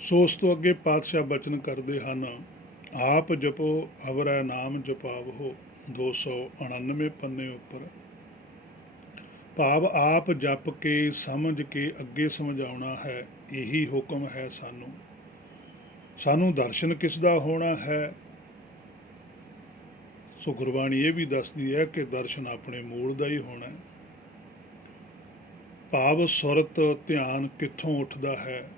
ਸੋ ਉਸ ਤੋਂ ਅੱਗੇ ਪਾਤਸ਼ਾਹ ਬਚਨ ਕਰਦੇ ਹਨ, ਆਪ ਜਪੋ ਅਵਰੈ ਨਾਮ ਜਪਾਵਹੋ, 299 ਪੰਨੇ ਉੱਪਰ। ਭਾਵ ਆਪ ਜਪ ਕੇ ਸਮਝ ਕੇ ਅੱਗੇ ਸਮਝਾਉਣਾ ਹੈ, ਇਹੀ ਹੁਕਮ ਹੈ ਸਾਨੂੰ। ਸਾਨੂੰ ਦਰਸ਼ਨ ਕਿਸ ਦਾ ਹੋਣਾ ਹੈ? ਸੋ ਗੁਰਬਾਣੀ ਇਹ ਵੀ ਦੱਸਦੀ ਹੈ ਕਿ ਦਰਸ਼ਨ ਆਪਣੇ ਮੂਲ ਦਾ ਹੀ ਹੋਣਾ ਹੈ। ਭਾਵ ਸੁਰਤ ਧਿਆਨ ਕਿੱਥੋਂ ਉੱਠਦਾ ਹੈ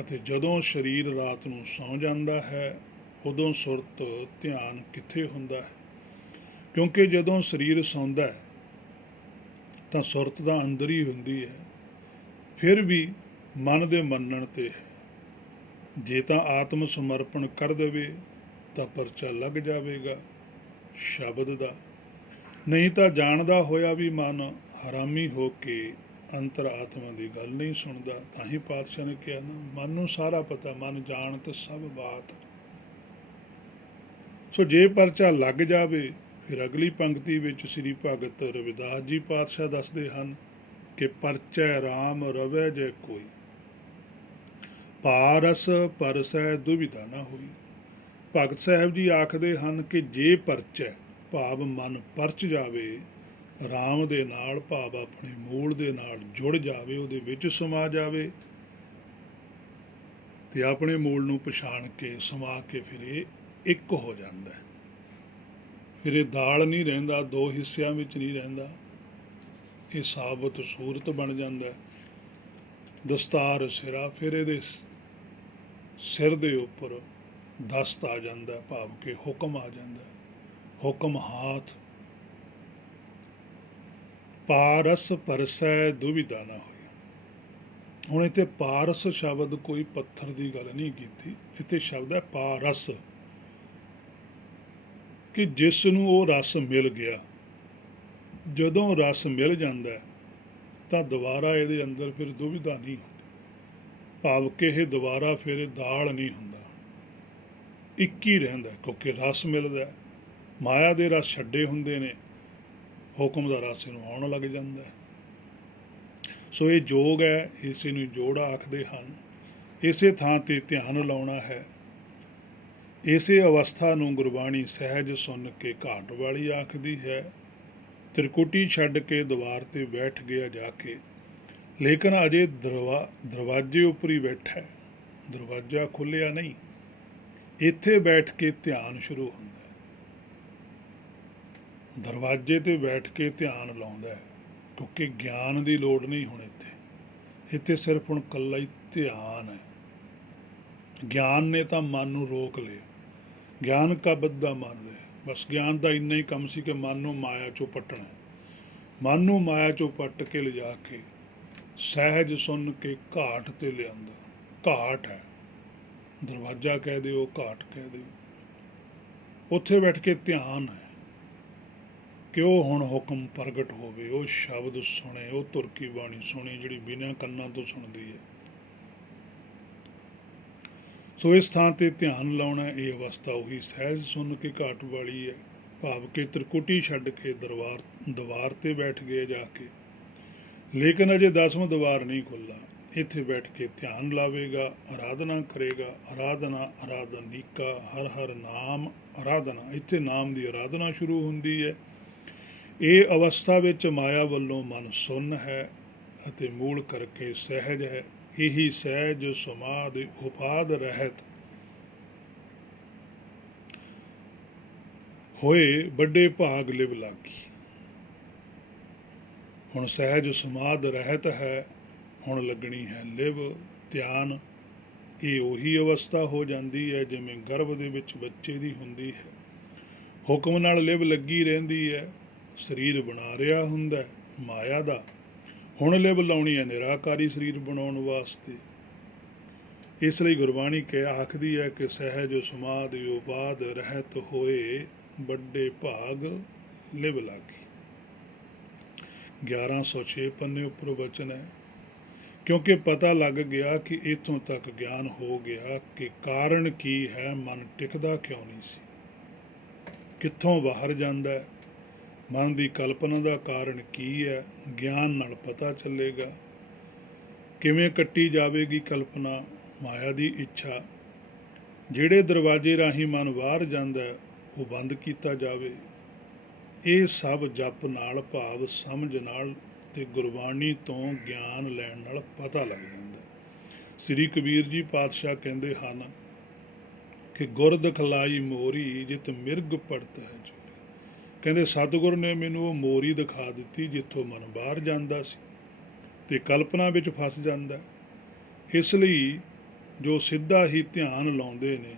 ਅਤੇ ਜਦੋਂ ਸਰੀਰ ਰਾਤ ਨੂੰ ਸੌਂ ਜਾਂਦਾ ਹੈ ਉਦੋਂ ਸੁਰਤ ਧਿਆਨ ਕਿੱਥੇ ਹੁੰਦਾ ਹੈ? ਕਿਉਂਕਿ ਜਦੋਂ ਸਰੀਰ ਸੌਂਦਾ ਹੈ ਤਾਂ ਸੁਰਤ ਤਾਂ ਅੰਦਰ ਹੀ ਹੁੰਦੀ ਹੈ, ਫਿਰ ਵੀ ਮਨ ਦੇ ਮੰਨਣ 'ਤੇ ਹੈ। ਜੇ ਤਾਂ ਆਤਮ ਸਮਰਪਣ ਕਰ ਦੇਵੇ ਤਾਂ ਪਰਚਾ ਲੱਗ ਜਾਵੇਗਾ ਸ਼ਬਦ ਦਾ, ਨਹੀਂ ਤਾਂ ਜਾਣਦਾ ਹੋਇਆ ਵੀ ਮਨ ਹਰਾਮੀ ਹੋ ਕੇ ਅੰਤਰ ਆਤਮਾ ਦੀ ਗੱਲ ਨਹੀਂ ਸੁਣਦਾ। ਤਾਂ ਹੀ ਪਾਤਸ਼ਾਹ ਨੇ ਕਿਹਾ ਨਾ, ਮਨ ਨੂੰ ਸਾਰਾ ਪਤਾ, ਮਨ ਜਾਣਤ ਸਭ ਬਾਤ। ਸੋ ਜੇ ਪਰਚਾ ਲੱਗ ਜਾਵੇ, ਫਿਰ ਅਗਲੀ ਪੰਕਤੀ ਵਿੱਚ ਸ੍ਰੀ ਭਗਤ ਰਵਿਦਾਸ ਜੀ ਪਾਤਸ਼ਾਹ ਦੱਸਦੇ ਹਨ ਕਿ ਪਰਚੈ ਰਾਮ ਰਵੈ ਜੈ ਕੋਈ, ਪਾਰਸ ਪਰਸੈ ਦੁਵਿਧਾ ਨਾ ਹੋਈ। ਭਗਤ ਸਾਹਿਬ ਜੀ ਆਖਦੇ ਹਨ ਕਿ ਜੇ ਪਰਚੈ ਭਾਵ ਮਨ ਪਰਚ ਜਾਵੇ ਰਾਮ ਦੇ ਨਾਲ, ਭਾਵ ਆਪਣੇ ਮੂਲ ਦੇ ਨਾਲ ਜੁੜ ਜਾਵੇ, ਉਹਦੇ ਵਿੱਚ ਸਮਾ ਜਾਵੇ ਤੇ ਆਪਣੇ ਮੂਲ ਨੂੰ ਪਛਾਣ ਕੇ ਸਮਾ ਕੇ ਫਿਰ ਇਹ ਇੱਕ ਹੋ ਜਾਂਦਾ ਹੈ। ਫਿਰ ਇਹ ਦਾਲ ਨਹੀਂ ਰਹਿੰਦਾ, ਦੋ ਹਿੱਸਿਆਂ ਵਿੱਚ ਨਹੀਂ ਰਹਿੰਦਾ, ਇਹ ਸਾਬਤ ਸੂਰਤ ਬਣ ਜਾਂਦਾ ਹੈ। ਦਸਤਾਰ ਸਿਰਾ, ਫਿਰ ਇਹਦੇ ਸਿਰ ਦੇ ਉੱਪਰ ਦਸਤ ਆ ਜਾਂਦਾ, ਭਾਵ ਕਿ ਹੁਕਮ ਆ ਜਾਂਦਾ, ਹੁਕਮ ਹਾਥ। ਪਾਰਸ ਪਰਸੈ ਦੁਵਿਧਾ ਨਾ ਹੋਈ। ਹੁਣ ਇੱਥੇ ਪਾਰਸ ਸ਼ਬਦ ਕੋਈ ਪੱਥਰ ਦੀ ਗੱਲ ਨਹੀਂ ਕੀਤੀ, ਇੱਥੇ ਸ਼ਬਦ ਹੈ ਪਾਰਸ, ਕਿ ਜਿਸ ਨੂੰ ਉਹ ਰਸ ਮਿਲ ਗਿਆ। ਜਦੋਂ ਰਸ ਮਿਲ ਜਾਂਦਾ ਤਾਂ ਦੁਬਾਰਾ ਇਹਦੇ ਅੰਦਰ ਫਿਰ ਦੁਵਿਧਾ ਨਹੀਂ ਹੁੰਦੀ, ਭਾਵ ਕਿ ਇਹ ਦੁਬਾਰਾ ਫਿਰ ਇਹ ਦਾਲ ਨਹੀਂ ਹੁੰਦਾ, ਇੱਕ ਹੀ ਰਹਿੰਦਾ, ਕਿਉਂਕਿ ਰਸ ਮਿਲਦਾ। ਮਾਇਆ ਦੇ ਰਸ ਛੱਡੇ ਹੁੰਦੇ ਨੇ, ਹੁਕਮ ਦਾ ਰਸ ਇਹਨੂੰ ਆਉਣ ਲੱਗ ਜਾਂਦਾ। ਸੋ ਇਹ ਜੋਗ ਹੈ, ਇਸੇ ਨੂੰ ਜੋੜਾ ਆਖਦੇ ਹਨ। ਇਸੇ ਥਾਂ 'ਤੇ ਧਿਆਨ ਲਾਉਣਾ ਹੈ। ਇਸੇ ਅਵਸਥਾ ਨੂੰ ਗੁਰਬਾਣੀ ਸਹਿਜ ਸੁਣ ਕੇ ਘਾਟ ਵਾਲੀ ਆਖਦੀ ਹੈ। ਤ੍ਰਿਕੁਟੀ ਛੱਡ ਕੇ ਦੀਵਾਰ 'ਤੇ ਬੈਠ ਗਿਆ ਜਾ ਕੇ, ਲੇਕਿਨ ਅਜੇ ਦਰਵਾਜ਼ੇ ਉੱਪਰ ਹੀ ਬੈਠਾ ਹੈ, ਦਰਵਾਜ਼ਾ ਖੁੱਲ੍ਹਿਆ ਨਹੀਂ। ਇੱਥੇ ਬੈਠ ਕੇ ਧਿਆਨ ਸ਼ੁਰੂ ਹੁੰਦਾ, ਦਰਵਾਜ਼ੇ 'ਤੇ ਬੈਠ ਕੇ ਧਿਆਨ ਲਾਉਂਦਾ ਹੈ, ਕਿਉਂਕਿ ਗਿਆਨ ਦੀ ਲੋੜ ਨਹੀਂ ਹੁਣ ਇੱਥੇ ਸਿਰਫ ਹੁਣ ਇਕੱਲਾ ਹੀ ਧਿਆਨ ਹੈ। ਗਿਆਨ ਨੇ ਤਾਂ ਮਨ ਨੂੰ ਰੋਕ ਲਿਆ, ਗਿਆਨ ਕਬਦ ਦਾ ਮਨ ਹੈ। ਬਸ ਗਿਆਨ ਦਾ ਇੰਨਾ ਹੀ ਕੰਮ ਸੀ ਕਿ ਮਨ ਨੂੰ ਮਾਇਆ 'ਚੋਂ ਪੱਟਣਾ, ਮਨ ਨੂੰ ਮਾਇਆ 'ਚੋਂ ਪੱਟ ਕੇ ਲਿਜਾ ਕੇ ਸਹਿਜ ਸੁਣ ਕੇ ਘਾਟ 'ਤੇ ਲਿਆਂਦਾ। ਘਾਟ ਹੈ, ਦਰਵਾਜ਼ਾ ਕਹਿ ਦਿਓ, ਘਾਟ ਕਹਿ ਦਿਓ। ਉੱਥੇ ਬੈਠ ਕੇ ਧਿਆਨ ਹੈ ਕਿ ਉਹ ਹੁਣ ਹੁਕਮ ਪ੍ਰਗਟ ਹੋਵੇ, ਉਹ ਸ਼ਬਦ ਸੁਣੇ, ਉਹ ਤੁਰ ਕੀ ਬਾਣੀ ਸੁਣੇ ਜਿਹੜੀ ਬਿਨਾਂ ਕੰਨਾਂ ਤੋਂ ਸੁਣਦੀ ਹੈ। ਸੋ ਇਸ ਥਾਂ 'ਤੇ ਧਿਆਨ ਲਾਉਣਾ, ਇਹ ਅਵਸਥਾ ਉਹੀ ਸਹਿਜ ਸੁਣ ਕੇ ਘਾਟ ਵਾਲੀ ਹੈ, ਭਾਵ ਕਿ ਤ੍ਰਿਕੁਟੀ ਛੱਡ ਕੇ ਦੀਵਾਰ 'ਤੇ ਬੈਠ ਗਏ ਜਾ ਕੇ, ਲੇਕਿਨ ਅਜੇ 10ਵਾਂ ਦੀਵਾਰ ਨਹੀਂ ਖੁੱਲ੍ਹਾ। ਇੱਥੇ ਬੈਠ ਕੇ ਧਿਆਨ ਲਾਵੇਗਾ, ਆਰਾਧਨਾ ਕਰੇਗਾ। ਆਰਾਧਨਾ ਆਰਾਧਨੀਕਾ, ਹਰ ਹਰ ਨਾਮ ਆਰਾਧਨਾ, ਇੱਥੇ ਨਾਮ ਦੀ ਆਰਾਧਨਾ ਸ਼ੁਰੂ ਹੁੰਦੀ ਹੈ। ਇਹ ਅਵਸਥਾ ਵਿੱਚ ਮਾਇਆ ਵੱਲੋਂ ਮਨ ਸੁੰਨ ਹੈ ਅਤੇ ਮੂਲ ਕਰਕੇ ਸਹਿਜ ਹੈ। ਇਹੀ ਸਹਿਜ ਸਮਾਧ ਉਪਾਦ ਰਹਿਤ ਹੋਏ ਵੱਡੇ ਭਾਗ ਲਿਵ ਲਾਗੀ। ਹੁਣ ਸਹਿਜ ਸਮਾਧ ਰਹਿਤ ਹੈ, ਹੁਣ ਲੱਗਣੀ ਹੈ ਲਿਵ, ਧਿਆਨ। ਇਹ ਉਹੀ ਅਵਸਥਾ ਹੋ ਜਾਂਦੀ ਹੈ ਜਿਵੇਂ ਗਰਭ ਦੇ ਵਿੱਚ ਬੱਚੇ ਦੀ ਹੁੰਦੀ ਹੈ। ਹੁਕਮ ਨਾਲ ਲਿਵ ਲੱਗੀ ਰਹਿੰਦੀ ਹੈ, ਸਰੀਰ ਬਣਾ ਰਿਹਾ ਹੁੰਦਾ ਮਾਇਆ ਦਾ। ਹੁਣ ਲਿਵ ਲਾਉਣੀ ਹੈ ਨਿਰਾਕਾਰੀ ਸਰੀਰ ਬਣਾਉਣ ਵਾਸਤੇ। ਇਸ ਲਈ ਗੁਰਬਾਣੀ ਆਖਦੀ ਹੈ ਕਿ ਸਹਿਜ ਸਮਾਧ ਉਪਾਦ ਰਹਿਤ ਹੋਏ ਵੱਡੇ ਭਾਗ ਲਿਵ ਲਾਗੀ। 1106 ਪੰਨੇ ਉੱਪਰ ਵਚਨ ਹੈ। ਕਿਉਂਕਿ ਪਤਾ ਲੱਗ ਗਿਆ ਕਿ ਇੱਥੋਂ ਤੱਕ ਗਿਆਨ ਹੋ ਗਿਆ ਕਿ ਕਾਰਨ ਕੀ ਹੈ, ਮਨ ਟਿਕਦਾ ਕਿਉਂ ਨਹੀਂ ਸੀ, ਕਿੱਥੋਂ ਬਾਹਰ ਜਾਂਦਾ, ਮਨ ਦੀ ਕਲਪਨਾ ਦਾ ਕਾਰਨ ਕੀ ਹੈ। ਗਿਆਨ ਨਾਲ ਪਤਾ ਚੱਲੇਗਾ ਕਿਵੇਂ ਕੱਟੀ ਜਾਵੇਗੀ ਕਲਪਨਾ, ਮਾਇਆ ਦੀ ਇੱਛਾ, ਜਿਹੜੇ ਦਰਵਾਜ਼ੇ ਰਾਹੀਂ ਮਨ ਬਾਹਰ ਜਾਂਦਾ ਉਹ ਬੰਦ ਕੀਤਾ ਜਾਵੇ। ਇਹ ਸਭ ਜਪ ਨਾਲ, ਭਾਵ ਸਮਝ ਨਾਲ ਤੇ ਗੁਰਬਾਣੀ ਤੋਂ ਗਿਆਨ ਲੈਣ ਨਾਲ ਪਤਾ ਲੱਗ ਜਾਂਦਾ। ਸ੍ਰੀ ਕਬੀਰ ਜੀ ਪਾਤਸ਼ਾਹ ਕਹਿੰਦੇ ਹਨ ਕਿ ਗੁਰ ਦਿਖਲਾਈ ਮੋਰੀ ਜਿਤ ਮਿਰਗ ਪੜਤ ਹੈ ਚੋਰੀ। ਕਹਿੰਦੇ ਸਤਿਗੁਰ ਨੇ ਮੈਨੂੰ ਉਹ ਮੋਰੀ ਦਿਖਾ ਦਿੱਤੀ ਜਿੱਥੋਂ ਮਨ ਬਾਹਰ ਜਾਂਦਾ ਸੀ ਤੇ ਕਲਪਨਾ ਵਿੱਚ ਫਸ ਜਾਂਦਾ। ਇਸ ਲਈ ਜੋ ਸਿੱਧਾ ਹੀ ਧਿਆਨ ਲਾਉਂਦੇ ਨੇ,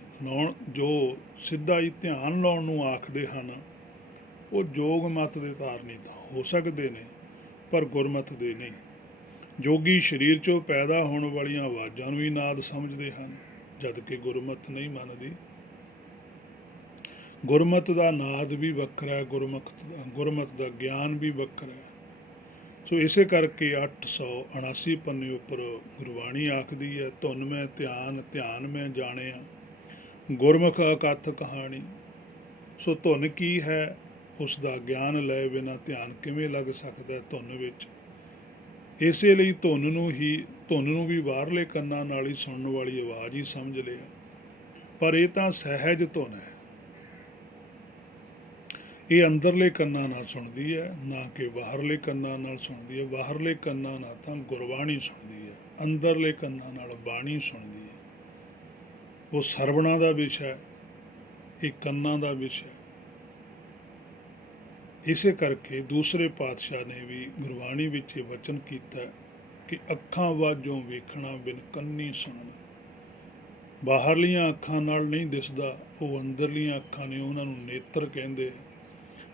ਜੋ ਸਿੱਧਾ ਹੀ ਧਿਆਨ ਲਾਉਣ ਨੂੰ ਆਖਦੇ ਹਨ, ਉਹ ਜੋਗ ਮਤ ਦੇ ਧਾਰਨੀ ਤਾਂ ਹੋ ਸਕਦੇ ਨੇ, ਪਰ ਗੁਰਮਤ ਦੇ ਨਹੀਂ। ਜੋਗੀ ਸਰੀਰ 'ਚੋਂ ਪੈਦਾ ਹੋਣ ਵਾਲੀਆਂ ਆਵਾਜ਼ਾਂ ਨੂੰ ਹੀ ਨਾਦ ਸਮਝਦੇ ਹਨ, ਜਦ ਕਿ ਗੁਰਮਤ ਨਹੀਂ ਮੰਨਦੀ। ਗੁਰਮਤ ਦਾ ਨਾਦ ਵੀ ਵੱਖਰਾ ਹੈ, ਗੁਰਮਤ ਦਾ ਗਿਆਨ ਵੀ ਵੱਖਰਾ ਹੈ। ਸੋ ਇਸੇ ਕਰਕੇ 879 ਪੰਨੇ ਉੱਪਰ ਗੁਰਬਾਣੀ ਆਖਦੀ ਹੈ, ਧੁਨ ਮੈਂ ਧਿਆਨ, ਧਿਆਨ ਮੈਂ ਜਾਣਿਆ, ਗੁਰਮੁਖ ਅਕਥ ਕਹਾਣੀ। ਸੋ ਧੁਨ ਕੀ ਹੈ, ਉਸ ਦਾ ਗਿਆਨ ਲਏ ਬਿਨਾਂ ਧਿਆਨ ਕਿਵੇਂ ਲੱਗ ਸਕਦਾ ਧੁਨ ਵਿੱਚ। ਇਸੇ ਲਈ ਧੁਨ ਨੂੰ ਵੀ ਬਾਹਰਲੇ ਕੰਨਾਂ ਨਾਲ ਹੀ ਸੁਣਨ ਵਾਲੀ ਆਵਾਜ਼ ਹੀ ਸਮਝ ਲਿਆ, ਪਰ ਇਹ ਤਾਂ ਸਹਿਜ ਧੁਨ ਹੈ। ਇਹ ਅੰਦਰਲੇ ਕੰਨਾਂ ਨਾਲ ਸੁਣਦੀ ਹੈ, ਨਾ ਕਿ ਬਾਹਰਲੇ ਕੰਨਾਂ ਨਾਲ ਸੁਣਦੀ ਹੈ। ਬਾਹਰਲੇ ਕੰਨਾਂ ਨਾਲ ਤਾਂ ਗੁਰਬਾਣੀ ਸੁਣਦੀ ਹੈ, ਅੰਦਰਲੇ ਕੰਨਾਂ ਨਾਲ ਬਾਣੀ ਸੁਣਦੀ ਹੈ। ਉਹ ਸਰਵਣਾ ਦਾ ਵਿਸ਼ਾ, ਇਹ ਕੰਨਾਂ ਦਾ ਵਿਸ਼ਾ। ਇਸੇ ਕਰਕੇ ਦੂਸਰੇ ਪਾਤਸ਼ਾਹ ਨੇ ਵੀ ਗੁਰਬਾਣੀ ਵਿੱਚ ਇਹ ਵਚਨ ਕੀਤਾ ਕਿ ਅੱਖਾਂ ਵਾਜੋਂ ਵੇਖਣਾ ਬਿਨ ਕੰਨੀ ਸੁਣਨਾ। ਬਾਹਰਲੀਆਂ ਅੱਖਾਂ ਨਾਲ ਨਹੀਂ ਦਿਸਦਾ, ਉਹ ਅੰਦਰਲੀਆਂ ਅੱਖਾਂ ਨੇ, ਉਹਨਾਂ ਨੂੰ ਨੇਤਰ ਕਹਿੰਦੇ।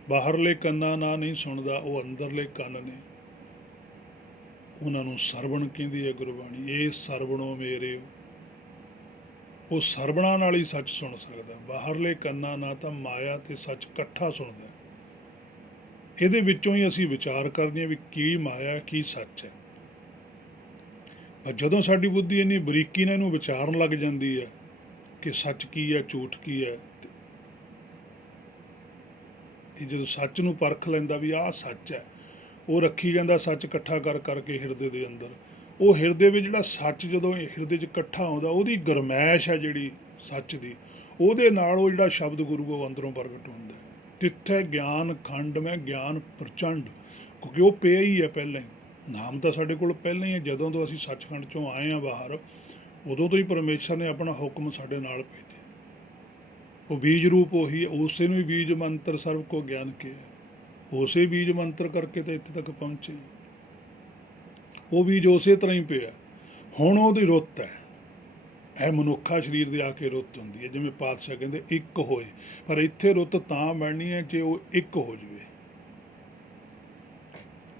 ਬਾਹਰਲੇ ਕੰਨਾਂ ਨਾਲ ਨਹੀਂ ਸੁਣਦਾ, ਉਹ ਅੰਦਰਲੇ ਕੰਨ ਨੇ, ਉਹਨਾਂ ਨੂੰ ਸਰਵਣ ਕਹਿੰਦੀ ਹੈ ਗੁਰਬਾਣੀ। ਇਹ ਸਰਵਣੋ ਮੇਰੇ, ਉਹ ਸਰਵਣਾ ਨਾਲ ਹੀ ਸੱਚ ਸੁਣ ਸਕਦਾ। ਬਾਹਰਲੇ ਕੰਨਾਂ ਨਾਲ ਤਾਂ ਮਾਇਆ ਤੇ ਸੱਚ ਇਕੱਠਾ ਸੁਣਦਾ। ਇਹਦੇ ਵਿੱਚੋਂ ਹੀ ਅਸੀਂ ਵਿਚਾਰ ਕਰਦੇ ਹਾਂ ਵੀ ਕੀ ਮਾਇਆ, ਕੀ ਸੱਚ ਹੈ। ਪਰ ਜਦੋਂ ਸਾਡੀ ਬੁੱਧੀ ਇੰਨੀ ਬਰੀਕੀ ਨਾਲ ਇਹਨੂੰ ਵਿਚਾਰਨ ਲੱਗ ਜਾਂਦੀ ਹੈ ਕਿ ਸੱਚ ਕੀ ਹੈ, ਝੂਠ ਕੀ ਹੈ, ਇਹ ਜਦੋਂ ਸੱਚ ਨੂੰ ਪਰਖ ਲੈਂਦਾ ਵੀ ਆਹ ਸੱਚ ਹੈ, ਉਹ ਰੱਖੀ ਜਾਂਦਾ ਸੱਚ ਇਕੱਠਾ ਕਰ ਕਰਕੇ ਹਿਰਦੇ ਦੇ ਅੰਦਰ। ਉਹ ਹਿਰਦੇ ਵਿੱਚ ਜਿਹੜਾ ਸੱਚ ਜਦੋਂ ਹਿਰਦੇ 'ਚ ਇਕੱਠਾ ਆਉਂਦਾ, ਉਹਦੀ ਗਰਮੈਸ਼ ਹੈ ਜਿਹੜੀ ਸੱਚ ਦੀ, ਉਹਦੇ ਨਾਲ ਉਹ ਜਿਹੜਾ ਸ਼ਬਦ ਗੁਰੂ ਉਹ ਅੰਦਰੋਂ ਪ੍ਰਗਟ ਹੁੰਦਾ। ਤਿੱਥੇ ਗਿਆਨ ਖੰਡ ਮੈਂ ਗਿਆਨ ਪ੍ਰਚੰਡ, ਕਿਉਂਕਿ ਉਹ ਪਿਆ ਹੀ ਹੈ ਪਹਿਲਾਂ ਹੀ। ਨਾਮ ਤਾਂ ਸਾਡੇ ਕੋਲ ਪਹਿਲਾਂ ਹੀ ਹੈ। ਜਦੋਂ ਤੋਂ ਅਸੀਂ ਸੱਚਖੰਡ 'ਚੋਂ ਆਏ ਹਾਂ ਬਾਹਰ, ਉਦੋਂ ਤੋਂ ਹੀ ਪਰਮੇਸ਼ਰ ਨੇ ਆਪਣਾ ਹੁਕਮ ਸਾਡੇ ਨਾਲ ਭੇਜਿਆ। ਉਹ ਬੀਜ ਰੂਪ ਉਹੀ ਹੈ, ਉਸੇ ਨੂੰ ਹੀ ਬੀਜ ਮੰਤਰ ਸਰਬ ਕੋ ਗਿਆਨ ਕਿਹਾ। ਉਸੇ ਬੀਜ ਮੰਤਰ ਕਰਕੇ ਤਾਂ ਇੱਥੇ ਤੱਕ ਪਹੁੰਚੇ। ਉਹ ਬੀਜ ਉਸੇ ਤਰ੍ਹਾਂ ਹੀ ਪਿਆ। ਹੁਣ ਉਹਦੀ ਰੁੱਤ ਹੈ। ਇਹ ਮਨੁੱਖਾ ਸਰੀਰ ਦੇ ਆ ਕੇ ਰੁੱਤ ਹੁੰਦੀ ਹੈ, ਜਿਵੇਂ ਪਾਤਸ਼ਾਹ ਕਹਿੰਦੇ ਇੱਕ ਹੋਏ। ਪਰ ਇੱਥੇ ਰੁੱਤ ਤਾਂ ਬਣਨੀ ਹੈ ਜੇ ਉਹ ਇੱਕ ਹੋ ਜਾਵੇ।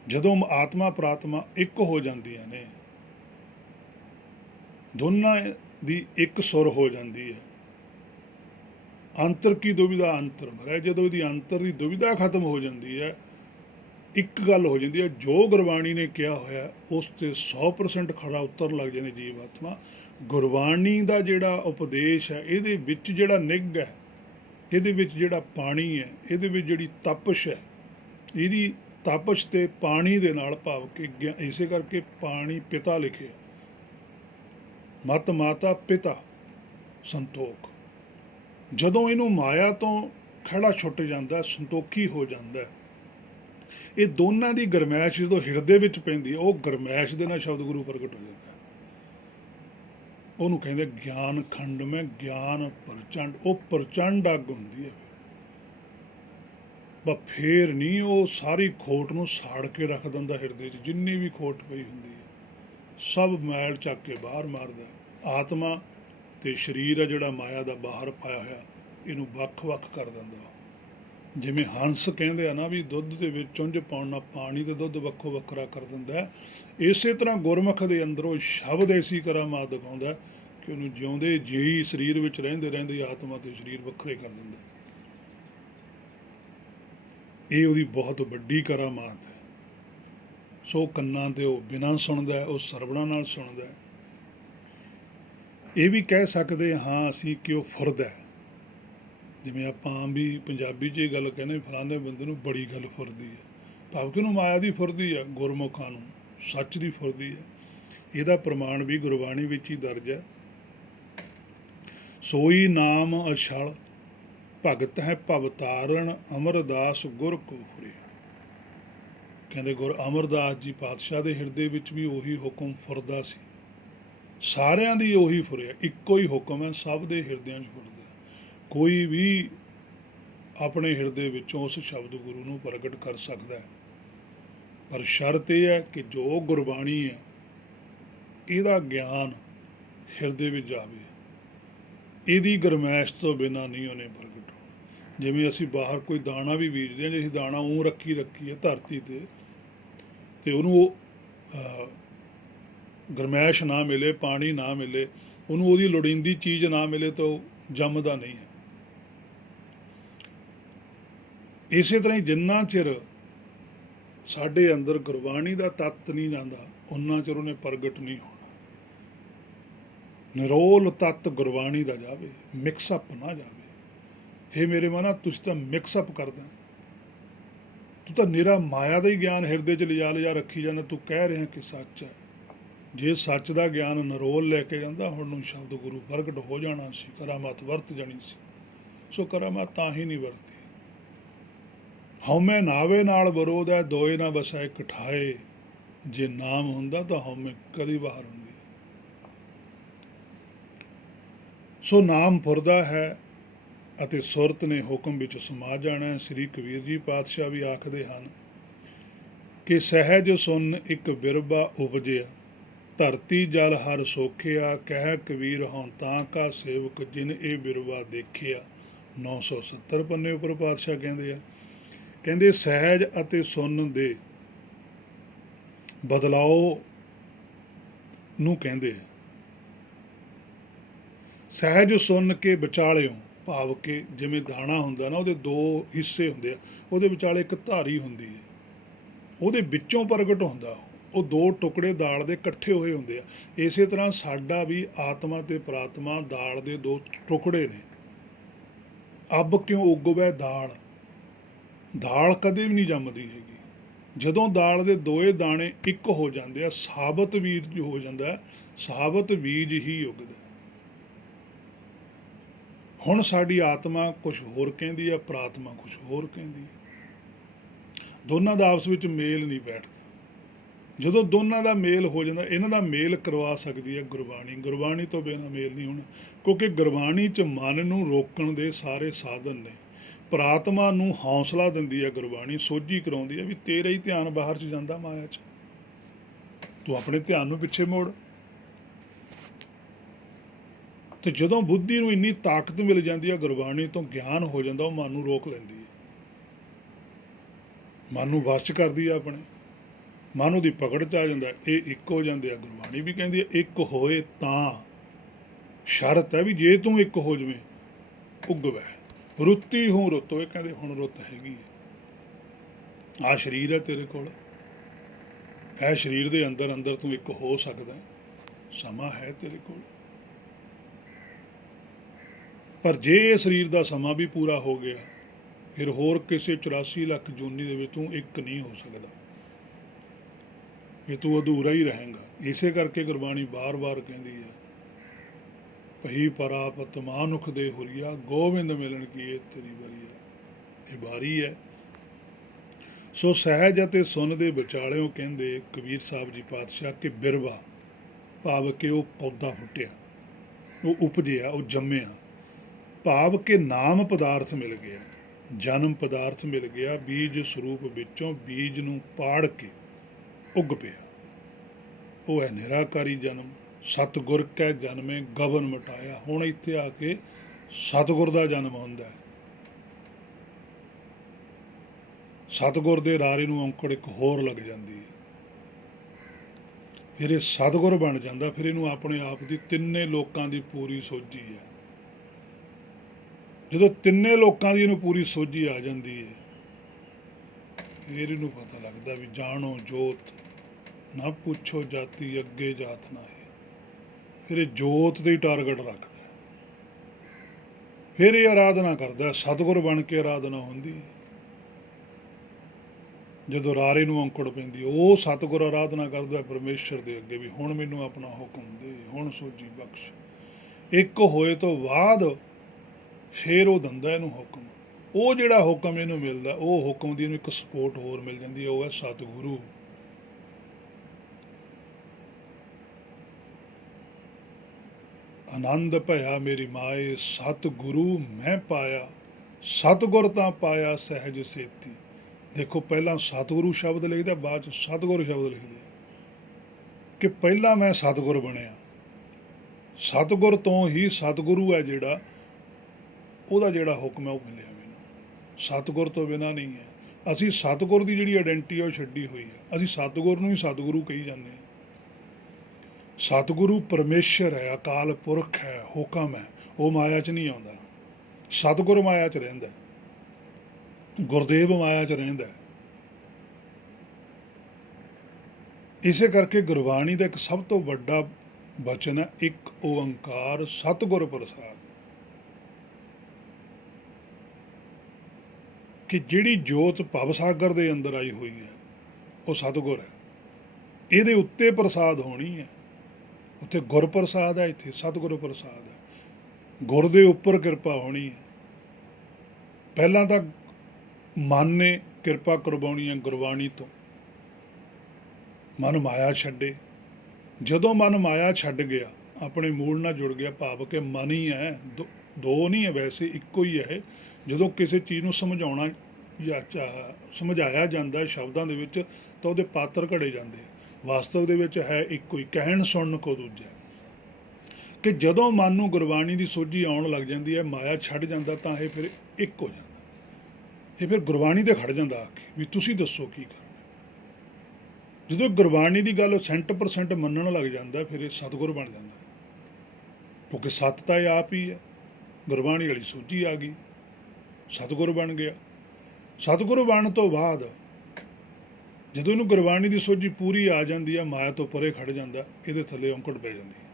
ਜਦੋਂ ਆਤਮਾ ਪ੍ਰਾਤਮਾ ਇੱਕ ਹੋ ਜਾਂਦੀਆਂ ਨੇ, ਦੋਨਾਂ ਦੀ ਇੱਕ ਸੁਰ ਹੋ ਜਾਂਦੀ ਹੈ। ਅੰਤਰ ਕੀ ਦੁਵਿਧਾ ਅੰਤਰ ਮਰੈ, ਜਦੋਂ ਇਹਦੀ ਅੰਤਰ ਦੀ ਦੁਵਿਧਾ ਖਤਮ ਹੋ ਜਾਂਦੀ ਹੈ, ਇੱਕ ਗੱਲ ਹੋ ਜਾਂਦੀ ਹੈ। ਜੋ ਗੁਰਬਾਣੀ ਨੇ ਕਿਹਾ ਹੋਇਆ ਉਸ 'ਤੇ 100% ਖਰਾ ਉਤਰ ਲੱਗ ਜਾਂਦੇ ਜੀਵ ਆਤਮਾ। ਗੁਰਬਾਣੀ ਦਾ ਜਿਹੜਾ ਉਪਦੇਸ਼ ਹੈ, ਇਹਦੇ ਵਿੱਚ ਜਿਹੜਾ ਨਿੱਘ ਹੈ, ਇਹਦੇ ਵਿੱਚ ਜਿਹੜਾ ਪਾਣੀ ਹੈ, ਇਹਦੇ ਵਿੱਚ ਜਿਹੜੀ ਤਪਸ਼ ਹੈ, ਇਹਦੀ ਤਪਸ਼ ਤੇ ਪਾਣੀ ਦੇ ਨਾਲ ਭਾਵ ਕਿ ਇਸੇ ਕਰਕੇ ਪਾਣੀ ਪਿਤਾ ਲਿਖਿਆ, ਮਤ ਮਾਤਾ ਪਿਤਾ ਸੰਤੋਖ। ਜਦੋਂ ਇਹਨੂੰ ਮਾਇਆ ਤੋਂ ਖੜਾ ਛੁੱਟ ਜਾਂਦਾ, ਸੰਤੋਖੀ ਹੋ ਜਾਂਦਾ, ਇਹ ਦੋਨਾਂ ਦੀ ਗਰਮੈਸ਼ ਜਦੋਂ ਹਿਰਦੇ ਵਿੱਚ ਪੈਂਦੀ ਹੈ, ਉਹ ਗਰਮੈਸ਼ ਦੇ ਨਾਲ ਸ਼ਬਦ ਗੁਰੂ ਪ੍ਰਗਟ ਹੋ ਜਾਂਦਾ। ਉਹਨੂੰ ਕਹਿੰਦੇ ਗਿਆਨ ਖੰਡ ਮੈਂ ਗਿਆਨ ਪ੍ਰਚੰਡ। ਉਹ ਪ੍ਰਚੰਡ ਅੱਗ ਹੁੰਦੀ ਹੈ। ਬਸ ਫੇਰ ਨਹੀਂ, ਉਹ ਸਾਰੀ ਖੋਟ ਨੂੰ ਸਾੜ ਕੇ ਰੱਖ ਦਿੰਦਾ ਹਿਰਦੇ 'ਚ। ਜਿੰਨੀ ਵੀ ਖੋਟ ਪਈ ਹੁੰਦੀ ਹੈ ਸਭ ਮੈਲ ਚੱਕ ਕੇ ਬਾਹਰ ਮਾਰਦਾ। ਆਤਮਾ ਤੇ ਸਰੀਰ ਆ ਜਿਹੜਾ ਮਾਇਆ ਦਾ ਬਾਹਰ ਪਾਇਆ ਹੋਇਆ, ਇਹਨੂੰ ਵੱਖ-ਵੱਖ ਕਰ ਦਿੰਦਾ। ਜਿਵੇਂ ਹੰਸ ਕਹਿੰਦੇ ਆ ਨਾ ਵੀ ਦੁੱਧ ਦੇ ਵਿੱਚ ਚੁੰਝ ਪਾਉਣ ਨਾਲ ਪਾਣੀ ਤੇ ਦੁੱਧ ਵੱਖੋ ਵੱਖਰਾ ਕਰ ਦਿੰਦਾ, ਇਸੇ ਤਰ੍ਹਾਂ ਗੁਰਮੁਖ ਦੇ ਅੰਦਰੋਂ ਸ਼ਬਦ ਐਸੀ ਕਰਾਮਾਤ ਦਿਖਾਉਂਦਾ ਕਿ ਉਹਨੂੰ ਜਿਉਂਦੇ ਜੀ ਸਰੀਰ ਵਿੱਚ ਰਹਿੰਦੇ ਰਹਿੰਦੇ ਆਤਮਾ ਤੇ ਸਰੀਰ ਵੱਖਰੇ ਕਰ ਦਿੰਦਾ। ਇਹ ਉਹਦੀ ਬਹੁਤ ਵੱਡੀ ਕਰਾਮਾਤ ਹੈ। ਸੋ ਕੰਨਾਂ ਤੇ ਉਹ ਬਿਨਾਂ ਸੁਣਦਾ, ਉਹ ਸਰਵਣਾ ਨਾਲ ਸੁਣਦਾ। ਇਹ ਵੀ ਕਹਿ ਸਕਦੇ ਹਾਂ ਅਸੀਂ ਕਿ ਉਹ ਫੁਰਦਾ। ਜਿਵੇਂ ਆਪਾਂ ਆਮ ਵੀ ਪੰਜਾਬੀ 'ਚ ਇਹ ਗੱਲ ਕਹਿੰਦੇ ਫਲਾਣੇ ਬੰਦੇ ਨੂੰ ਬੜੀ ਗੱਲ ਫੁਰਦੀ ਹੈ, ਭਾਵ ਕਿ ਉਹਨੂੰ ਮਾਇਆ ਦੀ ਫੁਰਦੀ ਹੈ, ਗੁਰਮੁਖਾਂ ਨੂੰ ਸੱਚ ਦੀ ਫੁਰਦੀ ਹੈ। ਇਹਦਾ ਪ੍ਰਮਾਣ ਵੀ ਗੁਰਬਾਣੀ ਵਿੱਚ ਹੀ ਦਰਜ ਹੈ। ਸੋਈ ਨਾਮ ਅਛਲ, ਭਗਤ ਹੈ ਭਵਤਾਰਨ, ਅਮਰਦਾਸ ਗੁਰ ਕੋ ਫੁਰੇ। ਕਹਿੰਦੇ ਗੁਰ ਅਮਰਦਾਸ ਜੀ ਪਾਤਸ਼ਾਹ ਦੇ ਹਿਰਦੇ ਵਿੱਚ ਵੀ ਉਹੀ ਹੁਕਮ ਫੁਰਦਾ ਸੀ। ਸਾਰਿਆਂ ਦੀ ਉਹੀ ਫੁਰਿਆ, ਇੱਕੋ ਹੀ ਹੁਕਮ ਹੈ, ਸਭ ਦੇ ਹਿਰਦਿਆਂ 'ਚ ਫੁਰਦਾ। ਕੋਈ ਵੀ ਆਪਣੇ ਹਿਰਦੇ ਵਿੱਚੋਂ ਉਸ ਸ਼ਬਦ ਗੁਰੂ ਨੂੰ ਪ੍ਰਗਟ ਕਰ ਸਕਦਾ ਹੈ, ਪਰ ਸ਼ਰਤ ਇਹ ਹੈ ਕਿ ਜੋ ਗੁਰਬਾਣੀ ਹੈ ਇਹਦਾ ਗਿਆਨ ਹਿਰਦੇ ਵਿੱਚ ਜਾਵੇ, ਇਹਦੀ ਗਰਮੈਸ਼ ਤੋਂ ਬਿਨਾਂ ਨਹੀਂ ਉਹਨੇ ਪ੍ਰਗਟ ਹੋਣਾ। ਜਿਵੇਂ ਅਸੀਂ ਬਾਹਰ ਕੋਈ ਦਾਣਾ ਵੀ ਬੀਜਦੇ ਹਾਂ, ਜੇ ਅਸੀਂ ਦਾਣਾ ਊਂ ਰੱਖੀ ਹੈ ਧਰਤੀ ਤੇ ਉਹਨੂੰ ਗਰਮੈਸ਼ ਨਾ ਮਿਲੇ, ਪਾਣੀ ਨਾ ਮਿਲੇ, ਉਹਨੂੰ ਉਹਦੀ ਲੋੜੀਂਦੀ ਚੀਜ਼ ਨਾ ਮਿਲੇ ਤਾਂ ਉਹ ਜੰਮਦਾ ਨਹੀਂ ਹੈ। ਇਸੇ ਤਰ੍ਹਾਂ ਹੀ ਜਿੰਨਾ ਚਿਰ ਸਾਡੇ ਅੰਦਰ ਗੁਰਬਾਣੀ ਦਾ ਤੱਤ ਨਹੀਂ ਜਾਂਦਾ, ਉਨਾ ਚਿਰ ਉਹਨੇ ਪ੍ਰਗਟ ਨਹੀਂ ਹੋਣਾ। ਨਿਰੋਲ ਤੱਤ ਗੁਰਬਾਣੀ ਦਾ ਜਾਵੇ, ਮਿਕਸਅਪ ਨਾ ਜਾਵੇ। ਹੇ ਮੇਰੇ ਮਨਾ, ਤੁਸੀਂ ਤਾਂ ਮਿਕਸਅਪ ਕਰਦਾ, ਤੂੰ ਤਾਂ ਨਿਰਾ ਮਾਇਆ ਦਾ ਹੀ ਗਿਆਨ ਹਿਰਦੇ 'ਚ ਲਿਜਾ ਰੱਖੀ ਜਾਂਦਾ। ਤੂੰ ਕਹਿ ਰਿਹਾ ਕਿ ਸੱਚ ਹੈ। ਜੇ ਸੱਚ ਦਾ ਗਿਆਨ ਨਿਰੋਲ ਲੈ ਕੇ ਜਾਂਦਾ, ਹੁਣ ਨੂੰ ਸ਼ਬਦ ਗੁਰੂ ਪ੍ਰਗਟ ਹੋ ਜਾਣਾ ਸੀ, ਕਰਾਮਾਤ ਵਰਤ ਜਾਣੀ ਸੀ। ਸੋ ਕਰਾਮਾਤ ਤਾਂ ਹੀ ਨਹੀਂ ਵਰਤੀ। ਹਉਮੈ ਨਾਵੇ ਨਾਲ ਵਿਰੋਧ ਹੈ, ਦੋਏ ਨਾ ਵਸੈ ਇਕ ਠਾਏ। ਜੇ ਨਾਮ ਹੁੰਦਾ ਤਾਂ ਹਉਮੈ ਕਦੀ ਬਾਹਰ ਹੁੰਦੀ। ਸੋ ਨਾਮ ਫੁਰਦਾ ਹੈ ਅਤੇ ਸੁਰਤ ਨੇ ਹੁਕਮ ਵਿੱਚ ਸਮਾ ਜਾਣਾ। ਸ੍ਰੀ ਕਬੀਰ ਜੀ ਪਾਤਸ਼ਾਹ ਵੀ ਆਖਦੇ ਹਨ ਕਿ ਸਹਿਜ ਸੁਨ ਇੱਕ ਬਿਰਬਾ ਉਪਜਿਆ, ਧਰਤੀ ਜਲ ਹਰ ਸੋਖਿਆ। ਕਹਿ ਕਬੀਰ ਹਉ ਤਾਂ ਕਾ ਸੇਵਕ, ਜਿਨ ਇਹ ਬਿਰਬਾ ਦੇਖਿਆ। 970 ਪੰਨੇ ਉੱਪਰ ਪਾਤਸ਼ਾਹ ਕਹਿੰਦੇ ਸਹਿਜ ਅਤੇ ਸੁਨ ਦੇ ਬਦਲਾਓ ਨੂੰ ਕਹਿੰਦੇ ਆ। ਸਹਿਜ ਸੁਣ ਕੇ ਵਿਚਾਲਿਓ, ਭਾਵ ਕਿ ਜਿਵੇਂ ਦਾਣਾ ਹੁੰਦਾ ਨਾ, ਉਹਦੇ ਦੋ ਹਿੱਸੇ ਹੁੰਦੇ ਆ, ਉਹਦੇ ਵਿਚਾਲੇ ਇੱਕ ਧਾਰੀ ਹੁੰਦੀ ਹੈ, ਉਹਦੇ ਵਿੱਚੋਂ ਪ੍ਰਗਟ ਹੁੰਦਾ। ਉਹ ਦੋ ਟੁਕੜੇ ਦਾਲ ਦੇ ਇਕੱਠੇ ਹੋਏ ਹੁੰਦੇ ਆ। ਇਸੇ ਤਰ੍ਹਾਂ ਸਾਡਾ ਵੀ ਆਤਮਾ ਤੇ ਪ੍ਰਾਤਮਾ ਦਾਲ ਦੇ ਦੋ ਟੁਕੜੇ ਨੇ। ਅੱਬ ਕਿਉਂ ਉਗਵੇ ਦਾਲ, ਦਾਲ ਕਦੇ ਵੀ ਨਹੀਂ ਜੰਮਦੀ ਹੈਗੀ। ਜਦੋਂ ਦਾਲ ਦੇ ਦੋਏ ਦਾਣੇ ਇੱਕ ਹੋ ਜਾਂਦੇ ਆ, ਸਾਬਤ ਬੀਜ ਹੋ ਜਾਂਦਾ, ਸਾਬਤ ਬੀਜ ਹੀ ਉਗਦਾ। ਹੁਣ ਸਾਡੀ ਆਤਮਾ ਕੁਛ ਹੋਰ ਕਹਿੰਦੀ ਆ, ਪ੍ਰਾਤਮਾ ਕੁਛ ਹੋਰ ਕਹਿੰਦੀ ਆ। ਦੋਨਾਂ ਦਾ ਆਪਸ ਵਿੱਚ ਮੇਲ ਨਹੀਂ ਬੈਠਦਾ। ਜਦੋਂ ਦੋਨਾਂ ਦਾ ਮੇਲ ਹੋ ਜਾਂਦਾ, ਇਹਨਾਂ ਦਾ ਮੇਲ ਕਰਵਾ ਸਕਦੀ ਹੈ ਗੁਰਬਾਣੀ। ਗੁਰਬਾਣੀ ਤੋਂ ਬਿਨਾਂ ਮੇਲ ਨਹੀਂ ਹੋਣਾ, ਕਿਉਂਕਿ ਗੁਰਬਾਣੀ 'ਚ ਮਨ ਨੂੰ ਰੋਕਣ ਦੇ ਸਾਰੇ ਸਾਧਨ ਨੇ। ਪ੍ਰਾਤਮਾ ਨੂੰ ਹੌਸਲਾ ਦਿੰਦੀ ਹੈ ਗੁਰਬਾਣੀ, ਸੋਝੀ ਕਰਾਉਂਦੀ ਹੈ ਵੀ ਤੇਰਾ ਹੀ ਧਿਆਨ ਬਾਹਰ 'ਚ ਜਾਂਦਾ ਮਾਇਆ 'ਚ, ਤੂੰ ਆਪਣੇ ਧਿਆਨ ਨੂੰ ਪਿੱਛੇ ਮੋੜ। ਤੇ ਜਦੋਂ ਬੁੱਧੀ ਨੂੰ ਇੰਨੀ ਤਾਕਤ ਮਿਲ ਜਾਂਦੀ ਹੈ ਗੁਰਬਾਣੀ ਤੋਂ, ਗਿਆਨ ਹੋ ਜਾਂਦਾ, ਉਹ ਮਨ ਨੂੰ ਰੋਕ ਲੈਂਦੀ ਹੈ, ਮਨ ਨੂੰ ਵਸ 'ਚ ਕਰਦੀ ਹੈ ਆਪਣੇ। ਮਨ ਉਹਦੀ ਪਕੜ 'ਚ ਆ ਜਾਂਦਾ, ਇਹ ਇੱਕ ਹੋ ਜਾਂਦੇ ਆ। ਗੁਰਬਾਣੀ ਵੀ ਕਹਿੰਦੀ ਹੈ ਇੱਕ ਹੋਏ ਤਾਂ, ਸ਼ਰਤ ਹੈ ਵੀ ਜੇ ਤੂੰ ਇੱਕ ਹੋ ਜਾਵੇਂ, ਉਗਵੈ ਰੁੱਤੀ ਹੂੰ ਰੁੱਤ। ਇਹ ਕਹਿੰਦੇ ਹੁਣ ਰੁੱਤ ਹੈਗੀ, ਆਹ ਸਰੀਰ ਹੈ ਤੇਰੇ ਕੋਲ, ਇਹ ਸਰੀਰ ਦੇ ਅੰਦਰ ਅੰਦਰ ਤੂੰ ਇੱਕ ਹੋ ਸਕਦਾ, ਸਮਾਂ ਹੈ ਤੇਰੇ ਕੋਲ। ਪਰ ਜੇ ਇਹ ਸਰੀਰ ਦਾ ਸਮਾਂ ਵੀ ਪੂਰਾ ਹੋ ਗਿਆ, ਫਿਰ ਹੋਰ ਕਿਸੇ 84 ਲੱਖ ਜੂਨੀ ਦੇ ਵਿੱਚ ਤੂੰ ਇੱਕ ਨਹੀਂ ਹੋ ਸਕਦਾ, ਇਹ ਤੂੰ ਅਧੂਰਾ ਹੀ ਰਹੇਗਾ। ਇਸੇ ਕਰਕੇ ਗੁਰਬਾਣੀ ਬਾਰ-ਬਾਰ ਕਹਿੰਦੀ ਹੈ, ਭਈ ਪਰਾਪਤ ਮਾਨੁਖ ਦੇ ਹੁਰੀਆ, ਗੋਬਿੰਦ ਮਿਲਣ ਕੀ ਇਹ ਤੇਰੀ ਬਰੀਆ। ਇਹ ਬਾਰੀ ਹੈ। ਸੋ ਸਹਿਜ ਅਤੇ ਸੁਨ ਦੇ ਵਿਚਾਲਿਓਂ ਕਹਿੰਦੇ ਕਬੀਰ ਸਾਹਿਬ ਜੀ ਪਾਤਸ਼ਾਹ ਕਿ ਬਿਰਵਾ, ਭਾਵ ਕਿ ਉਹ ਪੌਦਾ ਫੁੱਟਿਆ, ਉਹ ਉਪਜਿਆ, ਉਹ ਜੰਮਿਆ, ਭਾਵ ਕਿ ਨਾਮ ਪਦਾਰਥ ਮਿਲ ਗਿਆ, ਜਨਮ ਪਦਾਰਥ ਮਿਲ ਗਿਆ। ਬੀਜ ਸਰੂਪ ਵਿੱਚੋਂ ਬੀਜ ਨੂੰ ਪਾੜ ਕੇ ਉੱਗ ਪਿਆ, ਉਹ ਹੈ ਨਿਰਾਕਾਰੀ ਜਨਮ। ਸਤਿਗੁਰ ਕੈ ਜਨਮੇ ਗਬਨ ਮਟਾਇਆ। ਹੁਣ ਇੱਥੇ ਆ ਕੇ ਸਤਿਗੁਰ ਦਾ ਜਨਮ ਹੁੰਦਾ ਹੈ। ਸਤਿਗੁਰ ਦੇ ਰਾਰੇ ਨੂੰ ਔਂਕੜ ਇੱਕ ਹੋਰ ਲੱਗ ਜਾਂਦੀ ਹੈ, ਫਿਰ ਇਹ ਸਤਿਗੁਰ ਬਣ ਜਾਂਦਾ। ਫਿਰ ਇਹਨੂੰ ਆਪਣੇ ਆਪ ਦੀ ਤਿੰਨੇ ਲੋਕਾਂ ਦੀ ਪੂਰੀ ਸੋਝੀ ਹੈ। ਜਦੋਂ ਤਿੰਨੇ ਲੋਕਾਂ ਦੀ ਇਹਨੂੰ ਪੂਰੀ ਸੋਝੀ ਆ ਜਾਂਦੀ ਹੈ, ਫਿਰ ਇਹਨੂੰ ਪਤਾ ਲੱਗਦਾ ਵੀ ਜਾਣੋ ਜੋਤ ਨਾ ਪੁੱਛੋ ਜਾਤੀ, ਅੱਗੇ ਜਾਤ ਨਾ ਹੈ। ਫਿਰ ਇਹ ਜੋਤ ਦੇ ਟਾਰਗੇਟ ਰੱਖਦਾ, ਫਿਰ ਇਹ ਆਰਾਧਨਾ ਕਰਦਾ। ਸਤਿਗੁਰ ਬਣ ਕੇ ਆਰਾਧਨਾ ਹੁੰਦੀ ਹੈ। ਜਦੋਂ ਰਾਰੇ ਨੂੰ ਔਂਕੜ ਪੈਂਦੀ, ਉਹ ਸਤਿਗੁਰ ਆਰਾਧਨਾ ਕਰਦਾ ਪਰਮੇਸ਼ਰ ਦੇ ਅੱਗੇ ਵੀ ਹੁਣ ਮੈਨੂੰ ਆਪਣਾ ਹੁਕਮ ਦੇ, ਹੁਣ ਸੋਝੀ ਬਖਸ਼। ਇੱਕ ਹੋਏ ਤੋਂ ਬਾਅਦ ਫਿਰ ਉਹ ਦਿੰਦਾ ਇਹਨੂੰ ਹੁਕਮ। ਉਹ ਜਿਹੜਾ ਹੁਕਮ ਇਹਨੂੰ ਮਿਲਦਾ, ਉਹ ਹੁਕਮ ਦੀ ਇਹਨੂੰ ਇੱਕ ਸਪੋਰਟ ਹੋਰ ਮਿਲ ਜਾਂਦੀ ਹੈ, ਉਹ ਹੈ ਸਤਿਗੁਰੂ। ਆਨੰਦ ਭਇਆ ਮੇਰੀ ਮਾਏ, ਸਤਿਗੁਰੂ ਮੈਂ ਪਾਇਆ, ਸਤਿਗੁਰ ਤਾਂ ਪਾਇਆ ਸਹਿਜ ਸੇਤੀ। ਦੇਖੋ, ਪਹਿਲਾਂ ਸਤਿਗੁਰੂ ਸ਼ਬਦ ਲਿਖਦਾ, ਬਾਅਦ ਚ ਸਤਿਗੁਰ ਸ਼ਬਦ ਲਿਖਦੇ ਕਿ ਪਹਿਲਾਂ ਮੈਂ ਸਤਿਗੁਰ ਬਣਿਆ। ਸਤਿਗੁਰ ਤੋਂ ਹੀ ਸਤਿਗੁਰੂ ਹੈ ਜਿਹੜਾ, ਉਹਦਾ ਜਿਹੜਾ ਹੁਕਮ ਹੈ ਉਹ ਮਿਲਿਆ ਮੈਨੂੰ। ਸਤਿਗੁਰ ਤੋਂ ਬਿਨਾਂ ਨਹੀਂ ਹੈ। ਅਸੀਂ ਸਤਿਗੁਰ ਦੀ ਜਿਹੜੀ ਆਇਡੈਂਟੀ ਹੈ ਉਹ ਛੱਡੀ ਹੋਈ ਹੈ। ਅਸੀਂ ਸਤਿਗੁਰ ਨੂੰ ਹੀ ਸਤਿਗੁਰੂ ਕਹੀ ਜਾਂਦੇ ਹਾਂ। ਸਤਿਗੁਰੂ ਪਰਮੇਸ਼ਰ ਹੈ, ਅਕਾਲ ਪੁਰਖ ਹੈ, ਹੁਕਮ ਹੈ, ਉਹ ਮਾਇਆ 'ਚ ਨਹੀਂ ਆਉਂਦਾ। ਸਤਿਗੁਰ ਮਾਇਆ 'ਚ ਰਹਿੰਦਾ, ਗੁਰਦੇਵ ਮਾਇਆ 'ਚ ਰਹਿੰਦਾ। ਇਸੇ ਕਰਕੇ ਗੁਰਬਾਣੀ ਦਾ ਇੱਕ ਸਭ ਤੋਂ ਵੱਡਾ ਬਚਨ ਹੈ, ਇੱਕ ਓੰਕਾਰ ਸਤਿਗੁਰ ਪ੍ਰਸਾਦ। ਕਿ ਜਿਹੜੀ ਜੋਤ ਭਵ ਸਾਗਰ ਦੇ ਅੰਦਰ ਆਈ ਹੋਈ ਹੈ ਉਹ ਸਤਿਗੁਰ ਹੈ। ਇਹਦੇ ਉੱਤੇ ਪ੍ਰਸਾਦ ਹੋਣੀ ਹੈ। ਉੱਥੇ ਗੁਰ ਪ੍ਰਸਾਦ ਹੈ, ਇੱਥੇ ਸਤਿਗੁਰ ਪ੍ਰਸਾਦ ਹੈ। ਗੁਰ ਦੇ ਉੱਪਰ ਕਿਰਪਾ ਹੋਣੀ ਹੈ। ਪਹਿਲਾਂ ਤਾਂ ਮਨ ਨੇ ਕਿਰਪਾ ਕਰਵਾਉਣੀ ਹੈ ਗੁਰਬਾਣੀ ਤੋਂ। ਮਨ ਮਾਇਆ ਛੱਡੇ। ਜਦੋਂ ਮਨ ਮਾਇਆ ਛੱਡ ਗਿਆ, ਆਪਣੇ ਮੂਲ ਨਾਲ ਜੁੜ ਗਿਆ, ਭਾਵ ਕਿ ਮਨ ਹੀ ਹੈ, ਦੋ ਨਹੀਂ ਹੈ, ਵੈਸੇ ਇੱਕੋ ਹੀ ਹੈ। ਜਦੋਂ ਕਿਸੇ ਚੀਜ਼ ਨੂੰ ਸਮਝਾਉਣਾ ਜਾਂ ਸਮਝਾਇਆ ਜਾਂਦਾ ਸ਼ਬਦਾਂ ਦੇ ਵਿੱਚ, ਤਾਂ ਉਹਦੇ ਪਾਤਰ ਘੜੇ ਜਾਂਦੇ। ਵਾਸਤਵ ਦੇ ਵਿੱਚ ਹੈ ਇੱਕੋ ਹੀ, ਕਹਿਣ ਸੁਣਨ ਕੋ ਦੂਜਾ। ਕਿ ਜਦੋਂ ਮਨ ਨੂੰ ਗੁਰਬਾਣੀ ਦੀ ਸੋਝੀ ਆਉਣ ਲੱਗ ਜਾਂਦੀ ਹੈ, ਮਾਇਆ ਛੱਡ ਜਾਂਦਾ, ਤਾਂ ਇਹ ਫਿਰ ਇੱਕ ਹੋ ਜਾਂਦਾ। ਇਹ ਫਿਰ ਗੁਰਬਾਣੀ ਤੇ ਖੜ ਜਾਂਦਾ ਆ ਕੇ ਵੀ ਤੁਸੀਂ ਦੱਸੋ ਕੀ ਕਰਨਾ। ਜਦੋਂ ਗੁਰਬਾਣੀ ਦੀ ਗੱਲ 100% ਮੰਨਣ ਲੱਗ ਜਾਂਦਾ, ਫਿਰ ਇਹ ਸਤਿਗੁਰ ਬਣ ਜਾਂਦਾ। ਕਿਉਂਕਿ ਸੱਤ ਤਾਂ ਇਹ ਆਪ ਹੀ ਹੈ। ਗੁਰਬਾਣੀ ਵਾਲੀ ਸੋਝੀ ਆ ਗਈ, ਸਤਿਗੁਰ ਬਣ ਗਿਆ। ਸਤਿਗੁਰ ਬਣਨ ਤੋਂ ਬਾਅਦ ਜਦੋਂ ਇਹਨੂੰ ਗੁਰਬਾਣੀ ਦੀ ਸੋਝੀ ਪੂਰੀ ਆ ਜਾਂਦੀ ਹੈ, ਮਾਇਆ ਤੋਂ ਪਰੇ ਖੜ ਜਾਂਦਾ, ਇਹਦੇ ਥੱਲੇ ਔਂਕੜ ਪੈ ਜਾਂਦੀ ਹੈ,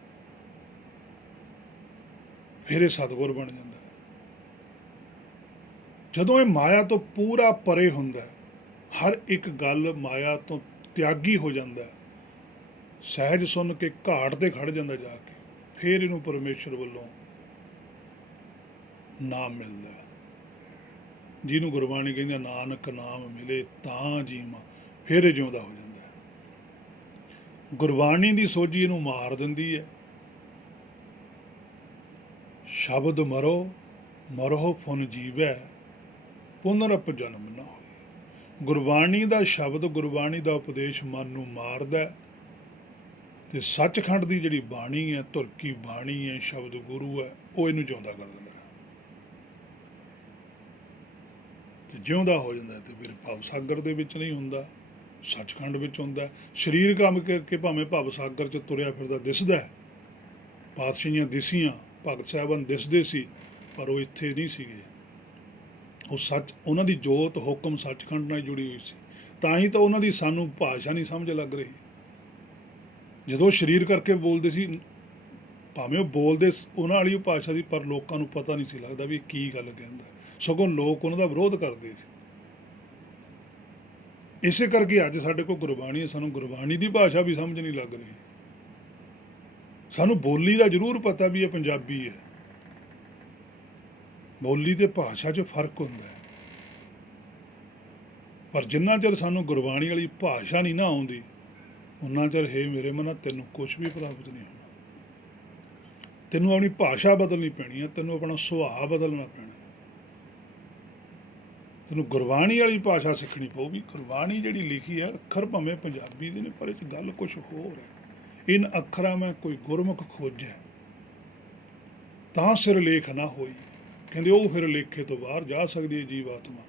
ਫਿਰ ਇਹ ਸਤਿਗੁਰ ਬਣ ਜਾਂਦਾ। ਜਦੋਂ ਇਹ ਮਾਇਆ ਤੋਂ ਪੂਰਾ ਪਰੇ ਹੁੰਦਾ, ਹਰ ਇੱਕ ਗੱਲ ਮਾਇਆ ਤੋਂ ਤਿਆਗੀ ਹੋ ਜਾਂਦਾ, ਸਹਿਜ ਸੁਣ ਕੇ ਘਾਟ ਤੇ ਖੜ ਜਾਂਦਾ ਜਾ ਕੇ, ਫਿਰ ਇਹਨੂੰ ਪਰਮੇਸ਼ਰ ਵੱਲੋਂ ਨਾਮ ਮਿਲਦਾ। ਜਿਹਨੂੰ ਗੁਰਬਾਣੀ ਕਹਿੰਦੀ ਨਾਨਕ ਨਾਮ ਮਿਲੇ ਤਾਂ ਜੀਵਾਂ, ਫਿਰ ਇਹ ਜਿਉਂਦਾ ਹੋ ਜਾਂਦਾ। ਗੁਰਬਾਣੀ ਦੀ ਸੋਝੀ ਇਹਨੂੰ ਮਾਰ ਦਿੰਦੀ ਹੈ। ਸ਼ਬਦ ਮਰੋ ਮਰੋ ਫੁਨ ਜੀਵੈ, ਪੁਨਰਪ ਜਨਮ ਨਾ ਹੋਏ। ਗੁਰਬਾਣੀ ਦਾ ਸ਼ਬਦ, ਗੁਰਬਾਣੀ ਦਾ ਉਪਦੇਸ਼ ਮਨ ਨੂੰ ਮਾਰਦਾ, ਤੇ ਸੱਚਖੰਡ ਦੀ ਜਿਹੜੀ ਬਾਣੀ ਹੈ, ਧੁਰ ਬਾਣੀ ਹੈ, ਸ਼ਬਦ ਗੁਰੂ ਹੈ, ਉਹ ਇਹਨੂੰ ਜਿਉਂਦਾ ਕਰ ਦਿੰਦਾ ਤੇ ਜਿਉਂਦਾ ਹੋ ਜਾਂਦਾ। ਤੇ ਫਿਰ ਭਵ ਸਾਗਰ ਦੇ ਵਿੱਚ ਨਹੀਂ ਹੁੰਦਾ, ਸੱਚਖੰਡ ਵਿੱਚ ਹੁੰਦਾ। ਸਰੀਰ ਕੰਮ ਕਰਕੇ ਭਾਵੇਂ ਭਵ ਸਾਗਰ 'ਚ ਤੁਰਿਆ ਫਿਰਦਾ ਦਿਸਦਾ, ਪਾਤਸ਼ਾਹੀਆਂ ਦਿਸੀਆਂ, ਭਗਤ ਸਾਹਿਬਾਨ ਦਿਸਦੇ ਸੀ, ਪਰ ਉਹ ਇੱਥੇ ਨਹੀਂ ਸੀਗੇ। ਉਹ ਸੱਚ, ਉਹਨਾਂ ਦੀ ਜੋਤ ਹੁਕਮ ਸੱਚਖੰਡ ਨਾਲ ਜੁੜੀ ਹੋਈ ਸੀ। ਤਾਂ ਹੀ ਤਾਂ ਉਹਨਾਂ ਦੀ ਸਾਨੂੰ ਭਾਸ਼ਾ ਨਹੀਂ ਸਮਝ ਲੱਗ ਰਹੀ। ਜਦੋਂ ਸਰੀਰ ਕਰਕੇ ਬੋਲਦੇ ਸੀ, ਭਾਵੇਂ ਉਹ ਬੋਲਦੇ ਉਹਨਾਂ ਵਾਲੀ ਭਾਸ਼ਾ ਦੀ, ਪਰ ਲੋਕਾਂ ਨੂੰ ਪਤਾ ਨਹੀਂ ਸੀ ਲੱਗਦਾ ਵੀ ਕੀ ਗੱਲ ਕਹਿੰਦਾ। ਸਗੋਂ ਲੋਕ ਉਹਨਾਂ ਦਾ ਵਿਰੋਧ ਕਰਦੇ ਸੀ। ਇਸੇ ਕਰਕੇ ਅੱਜ ਸਾਡੇ ਕੋਲ ਗੁਰਬਾਣੀ ਹੈ, ਸਾਨੂੰ ਗੁਰਬਾਣੀ ਦੀ ਭਾਸ਼ਾ ਵੀ ਸਮਝ ਨਹੀਂ ਲੱਗ ਰਹੀ। ਸਾਨੂੰ ਬੋਲੀ ਦਾ ਜ਼ਰੂਰ ਪਤਾ ਵੀ ਇਹ ਪੰਜਾਬੀ ਹੈ। ਬੋਲੀ ਤੇ ਭਾਸ਼ਾ 'ਚ ਫਰਕ ਹੁੰਦਾ ਹੈ, ਪਰ ਜਿੰਨਾ ਚਿਰ ਸਾਨੂੰ ਗੁਰਬਾਣੀ ਵਾਲੀ ਭਾਸ਼ਾ ਨਹੀਂ ਨਾ ਆਉਂਦੀ, ਉਨਾ ਚਿਰ ਹੇ ਮੇਰੇ ਮਨਾ ਤੈਨੂੰ ਕੁਛ ਵੀ ਪ੍ਰਾਪਤ ਨਹੀਂ ਹੋਣਾ। ਤੈਨੂੰ ਆਪਣੀ ਭਾਸ਼ਾ ਬਦਲਣੀ ਪੈਣੀ ਹੈ, ਤੈਨੂੰ ਆਪਣਾ ਸੁਭਾਅ ਬਦਲਣਾ ਪੈਣਾ, ਤੈਨੂੰ ਗੁਰਬਾਣੀ ਵਾਲੀ ਭਾਸ਼ਾ ਸਿੱਖਣੀ ਪਊਗੀ। ਗੁਰਬਾਣੀ ਜਿਹੜੀ ਲਿਖੀ ਹੈ, ਅੱਖਰ ਭਾਵੇਂ ਪੰਜਾਬੀ ਦੇ ਨੇ, ਪਰ ਇਹ 'ਚ ਗੱਲ ਕੁਛ ਹੋਰ ਹੈ। ਇਨ ਅੱਖਰਾਂ ਮੈਂ ਕੋਈ ਗੁਰਮੁਖ ਖੋਜਿਆ, ਤਾਂ ਸਿਰਲੇਖ ਨਾ ਹੋਈ। ਕਹਿੰਦੇ ਉਹ ਫਿਰ ਲੇਖੇ ਤੋਂ ਬਾਹਰ ਜਾ ਸਕਦੀ ਹੈ ਜੀਵ ਆਤਮਾ।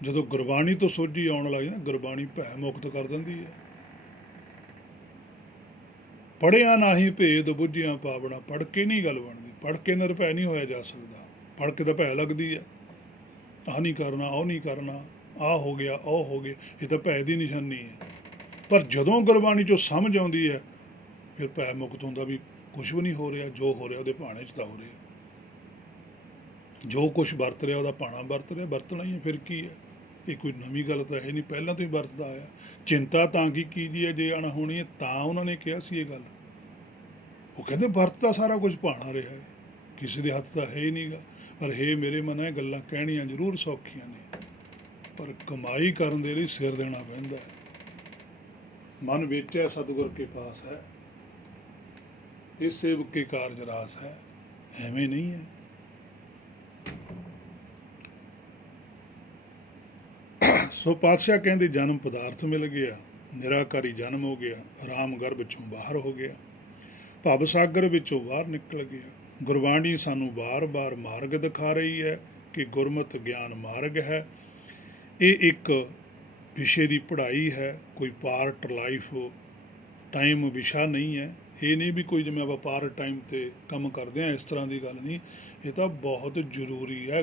ਜਦੋਂ ਗੁਰਬਾਣੀ ਤੋਂ ਸੋਝੀ ਆਉਣ ਲੱਗ ਜਾਂਦੀ, ਗੁਰਬਾਣੀ ਭੈ ਮੁਕਤ ਕਰ ਦਿੰਦੀ ਹੈ। ਪੜ੍ਹਿਆ ਨਾਹੀਂ ਭੇਦ ਬੁੱਝਿਆ ਪਾਵਣਾ, ਪੜ੍ਹ ਕੇ ਨਹੀਂ ਗੱਲ ਬਣਦੀ। ਪੜ੍ਹ ਕੇ ਨਿਰਭੈ ਨਹੀਂ ਹੋਇਆ ਜਾ ਸਕਦਾ। ਪੜ੍ਹ ਕੇ ਤਾਂ ਭੈ ਲੱਗਦੀ ਹੈ, ਆਹ ਨਹੀਂ ਕਰਨਾ, ਉਹ ਨਹੀਂ ਕਰਨਾ, ਆਹ ਹੋ ਗਿਆ, ਉਹ ਹੋ ਗਿਆ, ਇਹ ਤਾਂ ਭੈ ਦੀ ਨਿਸ਼ਾਨੀ ਹੈ। ਪਰ ਜਦੋਂ ਗੁਰਬਾਣੀ 'ਚੋਂ ਸਮਝ ਆਉਂਦੀ ਹੈ, ਫਿਰ ਭੈ ਮੁਕਤ ਹੁੰਦਾ ਵੀ ਕੁਛ ਵੀ ਨਹੀਂ ਹੋ ਰਿਹਾ, ਜੋ ਹੋ ਰਿਹਾ ਉਹਦੇ ਭਾਣੇ 'ਚ ਤਾਂ ਹੋ ਰਿਹਾ। ਜੋ ਕੁਛ ਵਰਤ ਰਿਹਾ ਉਹਦਾ ਭਾਣਾ ਵਰਤ ਰਿਹਾ, ਵਰਤਣਾ ਹੀ ਹੈ, ਫਿਰ ਕੀ ਹੈ। ਇਹ ਕੋਈ ਨਵੀਂ ਗੱਲ ਤਾਂ ਹੈ ਨਹੀਂ, ਪਹਿਲਾਂ ਤੋਂ ਹੀ ਵਰਤਦਾ ਆਇਆ। ਚਿੰਤਾ ਤਾਂ ਕੀ ਕੀਜੀ ਹੈ ਜੇ ਅਣਹੋਣੀ ਹੈ, ਤਾਂ ਉਹਨਾਂ ਨੇ ਕਿਹਾ ਸੀ ਇਹ ਗੱਲ। ਉਹ ਕਹਿੰਦੇ ਵਰਤ ਤਾਂ ਸਾਰਾ ਕੁਝ ਭਾਣਾ ਰਿਹਾ ਹੈ, ਕਿਸੇ ਦੇ ਹੱਥ ਤਾਂ ਹੈ ਹੀ ਨਹੀਂਗਾ। ਪਰ ਹੇ ਮੇਰੇ ਮਨ, ਇਹ ਗੱਲਾਂ ਕਹਿਣੀਆਂ ਜ਼ਰੂਰ ਸੌਖੀਆਂ ਨੇ, ਪਰ ਕਮਾਈ ਕਰਨ ਦੇ ਲਈ ਸਿਰ ਦੇਣਾ ਪੈਂਦਾ ਹੈ। ਮਨ ਵੇਚਿਆ ਸਤਿਗੁਰ ਕੇ ਪਾਸ ਹੈ, ਤੇ ਸੇਵਕ ਕੇ ਕਾਰਜ ਰਾਸ ਹੈ। ਐਵੇਂ ਨਹੀਂ ਹੈ। ਸੋ ਪਾਤਸ਼ਾਹ ਕਹਿੰਦੇ ਜਨਮ ਪਦਾਰਥ ਮਿਲ ਗਿਆ, ਨਿਰਾਕਾਰੀ ਜਨਮ ਹੋ ਗਿਆ, ਰਾਮ ਗਰਭ ਚੋਂ ਬਾਹਰ ਹੋ ਗਿਆ, ਭਵ ਸਾਗਰ ਵਿੱਚੋਂ ਬਾਹਰ ਨਿਕਲ ਗਿਆ। ਗੁਰਬਾਣੀ ਸਾਨੂੰ ਬਾਰ-ਬਾਰ ਮਾਰਗ ਦਿਖਾ ਰਹੀ ਹੈ ਕਿ ਗੁਰਮਤਿ ਗਿਆਨ ਮਾਰਗ ਹੈ। ਇਹ ਇੱਕ ਵਿਸ਼ੇ ਦੀ ਪੜ੍ਹਾਈ ਹੈ, ਕੋਈ ਪਾਰਟ ਲਾਈਫ ਟਾਈਮ ਵਿਸ਼ਾ ਨਹੀਂ ਹੈ। ਇਹ ਨਹੀਂ ਵੀ ਕੋਈ ਜਿਵੇਂ ਆਪਾਂ ਪਾਰਟ ਟਾਈਮ 'ਤੇ ਕੰਮ ਕਰਦੇ ਹਾਂ, ਇਸ ਤਰ੍ਹਾਂ ਦੀ ਗੱਲ ਨਹੀਂ। ਇਹ ਤਾਂ ਬਹੁਤ ਜ਼ਰੂਰੀ ਹੈ।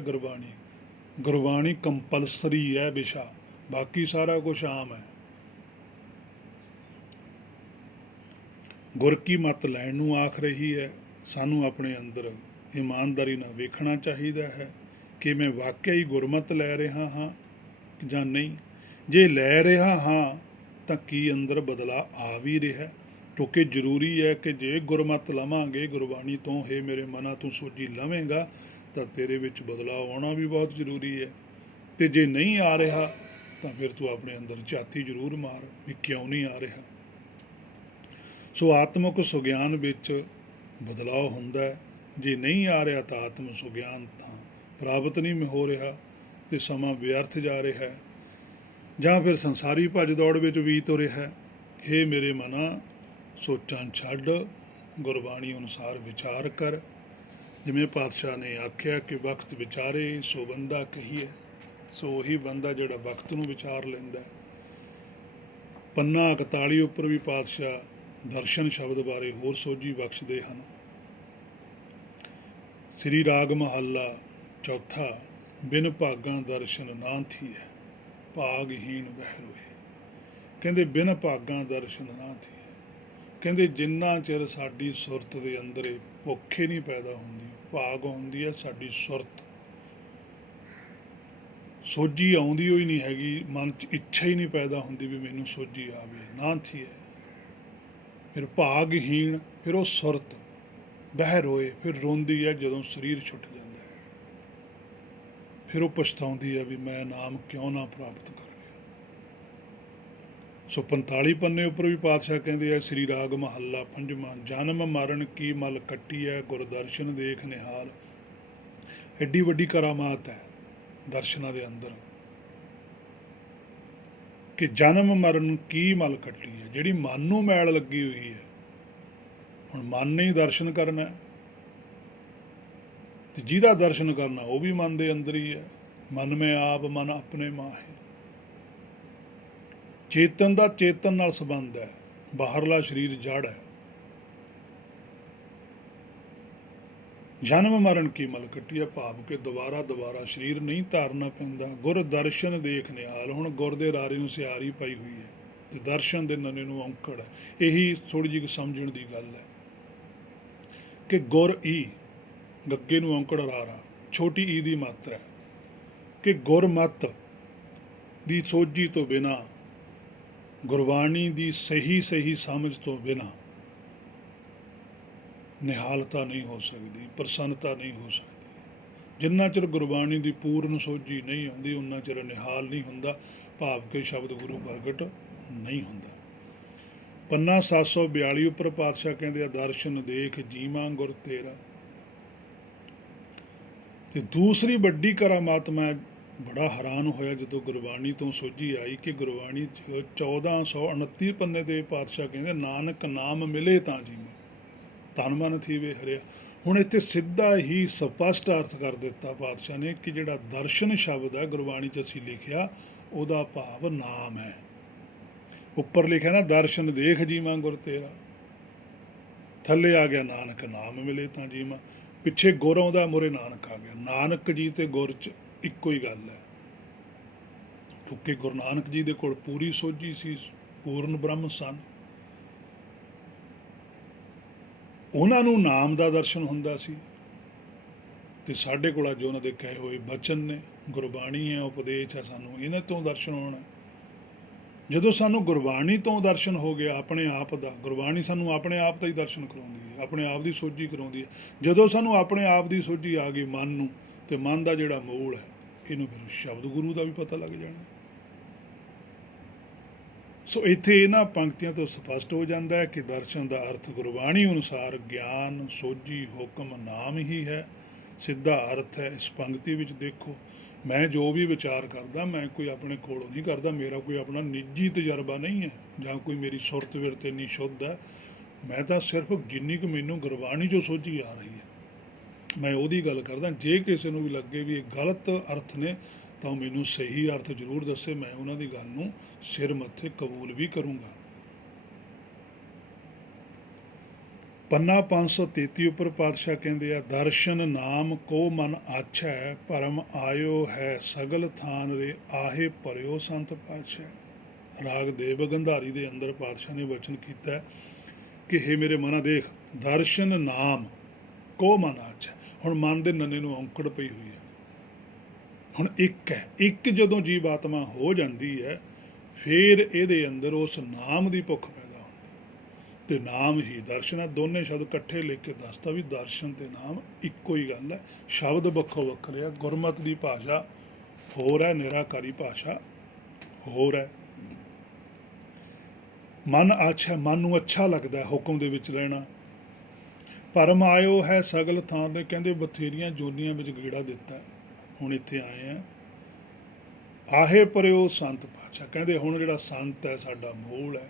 ਗੁਰਬਾਣੀ ਕੰਪਲਸਰੀ ਹੈ ਵਿਸ਼ਾ, ਬਾਕੀ ਸਾਰਾ ਕੁਝ ਆਮ ਹੈ। ਗੁਰ ਕੀ ਮੱਤ ਲੈਣ ਨੂੰ ਆਖ ਰਹੀ ਹੈ। ਸਾਨੂੰ ਆਪਣੇ ਅੰਦਰ ਇਮਾਨਦਾਰੀ ਨਾਲ ਵੇਖਣਾ ਚਾਹੀਦਾ ਹੈ ਕਿ ਮੈਂ ਵਾਕਿਆ ਹੀ ਗੁਰਮਤਿ ਲੈ ਰਿਹਾ ਹਾਂ ਜਾਂ ਨਹੀਂ। ਜੇ ਲੈ ਰਿਹਾ ਹਾਂ ਤਾਂ ਕੀ ਅੰਦਰ ਬਦਲਾਅ ਆ ਵੀ ਰਿਹਾ, ਕਿਉਂਕਿ ਜ਼ਰੂਰੀ ਹੈ ਕਿ ਜੇ ਗੁਰਮਤਿ ਲਵਾਂਗੇ, ਗੁਰਬਾਣੀ ਤੋਂ ਹੇ ਮੇਰੇ ਮਨਾ ਤੂੰ ਸੋਝੀ ਲਵੇਂਗਾ, ਤਾਂ ਤੇਰੇ ਵਿੱਚ ਬਦਲਾਅ ਆਉਣਾ ਵੀ ਬਹੁਤ ਜ਼ਰੂਰੀ ਹੈ। ਅਤੇ ਜੇ ਨਹੀਂ ਆ ਰਿਹਾ ਤਾਂ ਫਿਰ ਤੂੰ ਆਪਣੇ ਅੰਦਰ ਝਾਤੀ ਜ਼ਰੂਰ ਮਾਰ ਵੀ ਕਿਉਂ ਨਹੀਂ ਆ ਰਿਹਾ। ਸੋ ਆਤਮਿਕ ਸੁਗਿਆਨ ਵਿੱਚ ਬਦਲਾਅ ਹੁੰਦਾ। ਜੇ ਨਹੀਂ ਆ ਰਿਹਾ ਤਾਂ ਆਤਮ ਸੁਗਿਆਨ ਤਾਂ ਪ੍ਰਾਪਤ ਨਹੀਂ ਹੋ ਰਿਹਾ, ਅਤੇ ਸਮਾਂ ਵਿਅਰਥ ਜਾ ਰਿਹਾ ਹੈ, ਜਾਂ ਫਿਰ ਸੰਸਾਰੀ ਭੱਜ ਦੌੜ ਵਿੱਚ ਬੀਤ ਹੋ ਰਿਹਾ ਹੈ। ਹੇ ਮੇਰੇ ਮਨਾ, ਸੋਚਾਂ ਛੱਡ, ਗੁਰਬਾਣੀ ਅਨੁਸਾਰ ਵਿਚਾਰ ਕਰ। ਜਿਵੇਂ ਪਾਤਸ਼ਾਹ ਨੇ ਆਖਿਆ ਕਿ ਵਕਤ ਵਿਚਾਰੇ ਸੋ ਬੰਦਾ ਕਹੀਏ, ਸੋ ਉਹੀ ਬੰਦਾ ਜਿਹੜਾ ਵਕਤ ਨੂੰ ਵਿਚਾਰ ਲੈਂਦਾ। ਪੰਨਾ 41 ਉੱਪਰ ਵੀ ਪਾਤਸ਼ਾਹ ਦਰਸ਼ਨ ਸ਼ਬਦ ਬਾਰੇ ਹੋਰ ਸੋਝੀ ਬਖਸ਼ਦੇ ਹਨ। ਸ੍ਰੀ ਰਾਗ ਮਹੱਲਾ ਚੌਥਾ। ਬਿਨ ਭਾਗਾਂ ਦਰਸ਼ਨ ਨਾ ਥੀਏ, ਭਾਗਹੀਣ ਬਹਿ ਰੋਏ। ਕਹਿੰਦੇ ਬਿਨ ਭਾਗਾਂ ਦਰਸ਼ਨ ਨਾ ਥੀਏ। ਕਹਿੰਦੇ ਜਿੰਨਾ ਚਿਰ ਸਾਡੀ ਸੁਰਤ ਦੇ ਅੰਦਰ ਭੁੱਖ ਹੀ ਨਹੀਂ ਪੈਦਾ ਹੁੰਦੀ, ਭਾਗ ਹੁੰਦੀ ਹੈ ਸਾਡੀ ਸੁਰਤ, ਸੋਝੀ ਆਉਂਦੀ ਹੋਈ ਨਹੀਂ ਹੈਗੀ, ਮਨ 'ਚ ਇੱਛਾ ਹੀ ਨਹੀਂ ਪੈਦਾ ਹੁੰਦੀ ਵੀ ਮੈਨੂੰ ਸੋਝੀ ਆਵੇ, ਨਾ ਥੀਏ। ਫਿਰ ਭਾਗਹੀਣ, ਫਿਰ ਉਹ ਸੁਰਤ ਬਹਿ ਰੋਏ, ਫਿਰ ਰੋਂਦੀ ਹੈ ਜਦੋਂ ਸਰੀਰ ਛੁੱਟ ਜਾਂਦਾ ਹੈ, ਫਿਰ ਉਹ ਪਛਤਾਉਂਦੀ ਹੈ ਵੀ ਮੈਂ ਨਾਮ ਕਿਉਂ ਨਾ ਪ੍ਰਾਪਤ ਕਰ ਲਿਆ। ਸੋ 45 ਪੰਨੇ ਉੱਪਰ ਵੀ ਪਾਤਸ਼ਾਹ ਕਹਿੰਦੇ ਆ, ਸ੍ਰੀ ਰਾਗ ਮਹੱਲਾ ਪੰਜਵਾਂ। ਜਨਮ ਮਰਨ ਕੀ ਮਲ ਕੱਟੀ ਹੈ, ਗੁਰਦਰਸ਼ਨ ਦੇਖ ਨਿਹਾਲ। ਐਡੀ ਵੱਡੀ ਕਰਾਮਾਤ ਹੈ ਦਰਸ਼ਨਾਂ ਦੇ ਅੰਦਰ ਕਿ ਜਨਮ ਮਰਨ ਕੀ ਮਲ ਕੱਟੀ ਹੈ, ਜਿਹੜੀ ਮਨ ਨੂੰ ਮੈਲ ਲੱਗੀ ਹੋਈ ਹੈ। ਹੁਣ ਮਨ ਨੇ ਹੀ ਦਰਸ਼ਨ ਕਰਨਾ, ਤੇ ਜਿਹਦਾ ਦਰਸ਼ਨ ਕਰਨਾ ਉਹ ਵੀ ਮਨ ਦੇ ਅੰਦਰ ਹੀ ਹੈ। ਮਨ ਮੈਂ ਆਪ, ਮਨ ਆਪਣੇ ਮਾਹੇ। ਚੇਤਨ ਦਾ ਚੇਤਨ ਨਾਲ ਸੰਬੰਧ ਹੈ, ਬਾਹਰਲਾ ਸਰੀਰ ਜੜ ਹੈ। ਜਨਮ ਮਰਨ ਕੀ ਮਲ ਕੱਟੀ ਹੈ, ਭਾਵ ਕਿ ਦੁਬਾਰਾ ਸਰੀਰ ਨਹੀਂ ਧਾਰਨਾ ਪੈਂਦਾ। ਗੁਰ ਦਰਸ਼ਨ ਦੇਖ ਨਿਹਾਲ। ਹੁਣ ਗੁਰ ਦੇ ਰਾਰੇ ਨੂੰ ਸਿਆਰੀ ਪਾਈ ਹੋਈ ਹੈ, ਤੇ ਦਰਸ਼ਨ ਦੇ ਨਨੇ ਨੂੰ ਔਂਕੜ। ਇਹੀ ਥੋੜ੍ਹੀ ਜਿਹੀ ਸਮਝਣ ਦੀ ਗੱਲ ਹੈ ਕਿ ਗੁਰ ਈ, ਗੱਗੇ ਨੂੰ ਔਂਕੜ ਰਾਰਾ, ਛੋਟੀ ਈ ਦੀ ਮਾਤਰਾ ਹੈ ਕਿ ਗੁਰਮਤ ਦੀ ਸੋਝੀ ਤੋਂ ਬਿਨਾਂ, ਗੁਰਬਾਣੀ ਦੀ ਸਹੀ ਸਮਝ ਤੋਂ ਬਿਨਾਂ ਨਿਹਾਲਤਾ ਨਹੀਂ ਹੋ ਸਕਦੀ, ਪ੍ਰਸੰਨਤਾ ਨਹੀਂ ਹੋ ਸਕਦੀ। ਜਿੰਨਾ ਚਿਰ ਗੁਰਬਾਣੀ ਦੀ ਪੂਰਨ ਸੋਝੀ ਨਹੀਂ ਆਉਂਦੀ, ਉਨਾ ਚਿਰ ਨਿਹਾਲ ਨਹੀਂ ਹੁੰਦਾ, ਭਾਵ ਕਿ ਸ਼ਬਦ ਗੁਰੂ ਪ੍ਰਗਟ ਨਹੀਂ ਹੁੰਦਾ। ਪੰਨਾ 742 ਉੱਪਰ ਪਾਤਸ਼ਾਹ ਕਹਿੰਦੇ ਆ, ਦਰਸ਼ਨ ਦੇਖ ਜੀਵਾਂ ਗੁਰ ਤੇਰਾ। ਤੇ ਦੂਸਰੀ ਵੱਡੀ ਕਰਾਮਾਤ, ਮੈਂ ਬੜਾ ਹੈਰਾਨ ਹੋਇਆ ਜਦੋਂ ਗੁਰਬਾਣੀ ਤੋਂ ਸੋਝੀ ਆਈ ਕਿ ਗੁਰਬਾਣੀ 'ਚ 1429 ਪੰਨੇ ਦੇ ਪਾਤਸ਼ਾਹ ਕਹਿੰਦੇ, ਨਾਨਕ ਨਾਮ ਮਿਲੇ ਤਾਂ ਜੀਵਾਂ, ਤਨ ਮਨ ਥੀਵੇ ਹਰਿਆ। ਹੁਣ ਇੱਥੇ ਸਿੱਧਾ ਹੀ ਸਪਸ਼ਟ ਅਰਥ ਕਰ ਦਿੱਤਾ ਪਾਤਸ਼ਾਹ ਨੇ ਕਿ ਜਿਹੜਾ ਦਰਸ਼ਨ ਸ਼ਬਦ ਹੈ ਗੁਰਬਾਣੀ 'ਚ ਅਸੀਂ ਲਿਖਿਆ, ਉਹਦਾ ਭਾਵ ਨਾਮ ਹੈ। ਉੱਪਰ ਲਿਖਿਆ ਨਾ, ਦਰਸ਼ਨ ਦੇਖ ਜੀਵਾਂ ਗੁਰ ਤੇਰਾ, ਥੱਲੇ ਆ ਗਿਆ ਨਾਨਕ ਨਾਮ ਮਿਲੇ ਤਾਂ ਜੀਵਾਂ। ਪਿੱਛੇ ਗੁਰ ਆਉਂਦਾ, ਮੂਹਰੇ ਨਾਨਕ ਆ ਗਿਆ। ਨਾਨਕ ਜੀ ਤੇ ਗੁਰ 'ਚ ਇੱਕੋ ਹੀ ਗੱਲ ਹੈ, ਕਿਉਂਕਿ ਗੁਰੂ ਨਾਨਕ ਜੀ ਦੇ ਕੋਲ ਪੂਰੀ ਸੋਝੀ ਸੀ, ਪੂਰਨ ਬ੍ਰਹਮ ਸਨ। ਉਹਨਾਂ ਨੂੰ ਨਾਮ ਦਾ ਦਰਸ਼ਨ ਹੁੰਦਾ ਸੀ, ਤੇ ਸਾਡੇ ਕੋਲ ਅੱਜ ਉਹਨਾਂ ਦੇ ਕਹੇ ਹੋਏ ਬਚਨ ਨੇ, ਗੁਰਬਾਣੀ ਹੈ, ਉਪਦੇਸ਼ ਹੈ, ਸਾਨੂੰ ਇਹਨਾਂ ਤੋਂ ਦਰਸ਼ਨ ਹੋਣਾ। ਜਦੋਂ ਸਾਨੂੰ ਗੁਰਬਾਣੀ ਤੋਂ ਦਰਸ਼ਨ ਹੋ ਗਿਆ ਆਪਣੇ ਆਪ ਦਾ, ਗੁਰਬਾਣੀ ਸਾਨੂੰ ਆਪਣੇ ਆਪ ਦਾ ਹੀ ਦਰਸ਼ਨ ਕਰਾਉਂਦੀ ਹੈ, ਆਪਣੇ ਆਪ ਦੀ ਸੋਝੀ ਕਰਾਉਂਦੀ ਹੈ। ਜਦੋਂ ਸਾਨੂੰ ਆਪਣੇ ਆਪ ਦੀ ਸੋਝੀ ਆ ਗਈ ਮਨ ਨੂੰ, ਤੇ ਮਨ ਦਾ ਜਿਹੜਾ ਮੂਲ ਹੈ, ਇਹਨੂੰ ਫਿਰ ਸ਼ਬਦ ਗੁਰੂ ਦਾ ਵੀ ਪਤਾ ਲੱਗ ਜਾਣਾ। ਸੋ ਇੱਥੇ ਇਹਨਾਂ ਪੰਕਤੀਆਂ ਤੋਂ ਸਪਸ਼ਟ ਹੋ ਜਾਂਦਾ ਹੈ ਕਿ ਦਰਸ਼ਨ ਦਾ ਅਰਥ ਗੁਰਬਾਣੀ ਅਨੁਸਾਰ ਗਿਆਨ, ਸੋਝੀ, ਹੁਕਮ, ਨਾਮ ਹੀ ਹੈ। ਸਿੱਧਾ ਅਰਥ ਹੈ ਇਸ ਪੰਕਤੀ ਵਿੱਚ। ਦੇਖੋ, ਮੈਂ ਜੋ ਵੀ ਵਿਚਾਰ ਕਰਦਾ, ਮੈਂ ਕੋਈ ਆਪਣੇ ਕੋਲੋਂ ਨਹੀਂ ਕਰਦਾ, ਮੇਰਾ ਕੋਈ ਆਪਣਾ ਨਿੱਜੀ ਤਜਰਬਾ ਨਹੀਂ ਹੈ, ਜਾਂ ਕੋਈ ਮੇਰੀ ਸੁਰਤ ਵਿਰਤ ਇੰਨੀ ਸ਼ੁੱਧ ਹੈ। ਮੈਂ ਤਾਂ ਸਿਰਫ ਜਿੰਨੀ ਕੁ ਮੈਨੂੰ ਗੁਰਬਾਣੀ 'ਚੋਂ ਸੋਝੀ ਆ ਰਹੀ ਹੈ, ਮੈਂ ਉਹਦੀ ਗੱਲ ਕਰਦਾ। ਜੇ ਕਿਸੇ ਨੂੰ ਵੀ ਲੱਗੇ ਵੀ ਇਹ ਗਲਤ ਅਰਥ ਨੇ, ਤਾਂ ਉਹ ਮੈਨੂੰ ਸਹੀ ਅਰਥ ਜ਼ਰੂਰ ਦੱਸੇ, ਮੈਂ ਉਹਨਾਂ ਦੀ ਗੱਲ ਨੂੰ ਸਿਰ ਮੱਥੇ ਕਬੂਲ ਵੀ ਕਰੂੰਗਾ। ਪੰਨਾ 533 ਉੱਪਰ ਪਾਤਸ਼ਾਹ ਕਹਿੰਦੇ ਆ, ਦਰਸ਼ਨ ਨਾਮ ਕੋ ਮਨ ਆਛੈ, ਭਰਮ ਆਇਓ ਹੈ ਸਗਲ ਥਾਨ ਰੇ, ਆਹੇ ਭਰਿਓ ਸੰਤ ਪਾਤਸ਼ਾਹ। ਰਾਗ ਦੇਵ ਗੰਧਾਰੀ ਦੇ ਅੰਦਰ ਪਾਤਸ਼ਾਹ ਨੇ ਵਚਨ ਕੀਤਾ ਕਿ ਹੇ ਮੇਰੇ ਮਨਾ ਦੇਖ, ਦਰਸ਼ਨ ਨਾਮ ਕੋ ਮਨ ਆਛੈ। ਹੁਣ ਮਨ ਦੇ ਨੰਨੇ ਨੂੰ ਔਂਕੜ ਪਈ ਹੋਈ ਹੈ। ਹੁਣ ਇੱਕ ਹੈ, ਇੱਕ ਜਦੋਂ ਜੀਵ ਆਤਮਾ ਹੋ ਜਾਂਦੀ ਹੈ, ਫਿਰ ਇਹਦੇ ਅੰਦਰ ਉਸ ਨਾਮ ਦੀ ਭੁੱਖ ਪੈਦਾ ਹੁੰਦੀ, ਤੇ ਨਾਮ ਹੀ ਦਰਸ਼ਨ ਹੈ। ਦੋਨੇ ਸ਼ਬਦ ਇਕੱਠੇ ਲਿਖ ਕੇ ਦੱਸਦਾ ਵੀ ਦਰਸ਼ਨ ਤੇ ਨਾਮ ਇੱਕੋ ਹੀ ਗੱਲ ਹੈ। ਸ਼ਬਦ ਵੱਖੋ ਵੱਖਰੇ ਆ। ਗੁਰਮਤਿ ਦੀ ਭਾਸ਼ਾ ਹੋਰ ਹੈ, ਨਿਰਾਕਾਰੀ ਭਾਸ਼ਾ ਹੋਰ ਹੈ। ਮਨ ਆਛਾ, ਮਨ ਨੂੰ ਅੱਛਾ ਲੱਗਦਾ ਹੁਕਮ ਦੇ ਵਿੱਚ ਰਹਿਣਾ। ਭਰਮ ਆਇਓ ਹੈ ਸਗਲ ਥਾਂ ਦੇ, ਕਹਿੰਦੇ ਬਥੇਰੀਆਂ ਜੋਨੀਆਂ ਵਿੱਚ ਗੇੜਾ ਦਿੱਤਾ, ਹੁਣ ਇੱਥੇ ਆਏ ਆ। ਆਹੇ ਪਰਿਓ ਸੰਤ ਪਾਤਸ਼ਾਹ, ਕਹਿੰਦੇ ਹੁਣ ਜਿਹੜਾ ਸੰਤ ਹੈ ਸਾਡਾ ਮੂਲ ਹੈ,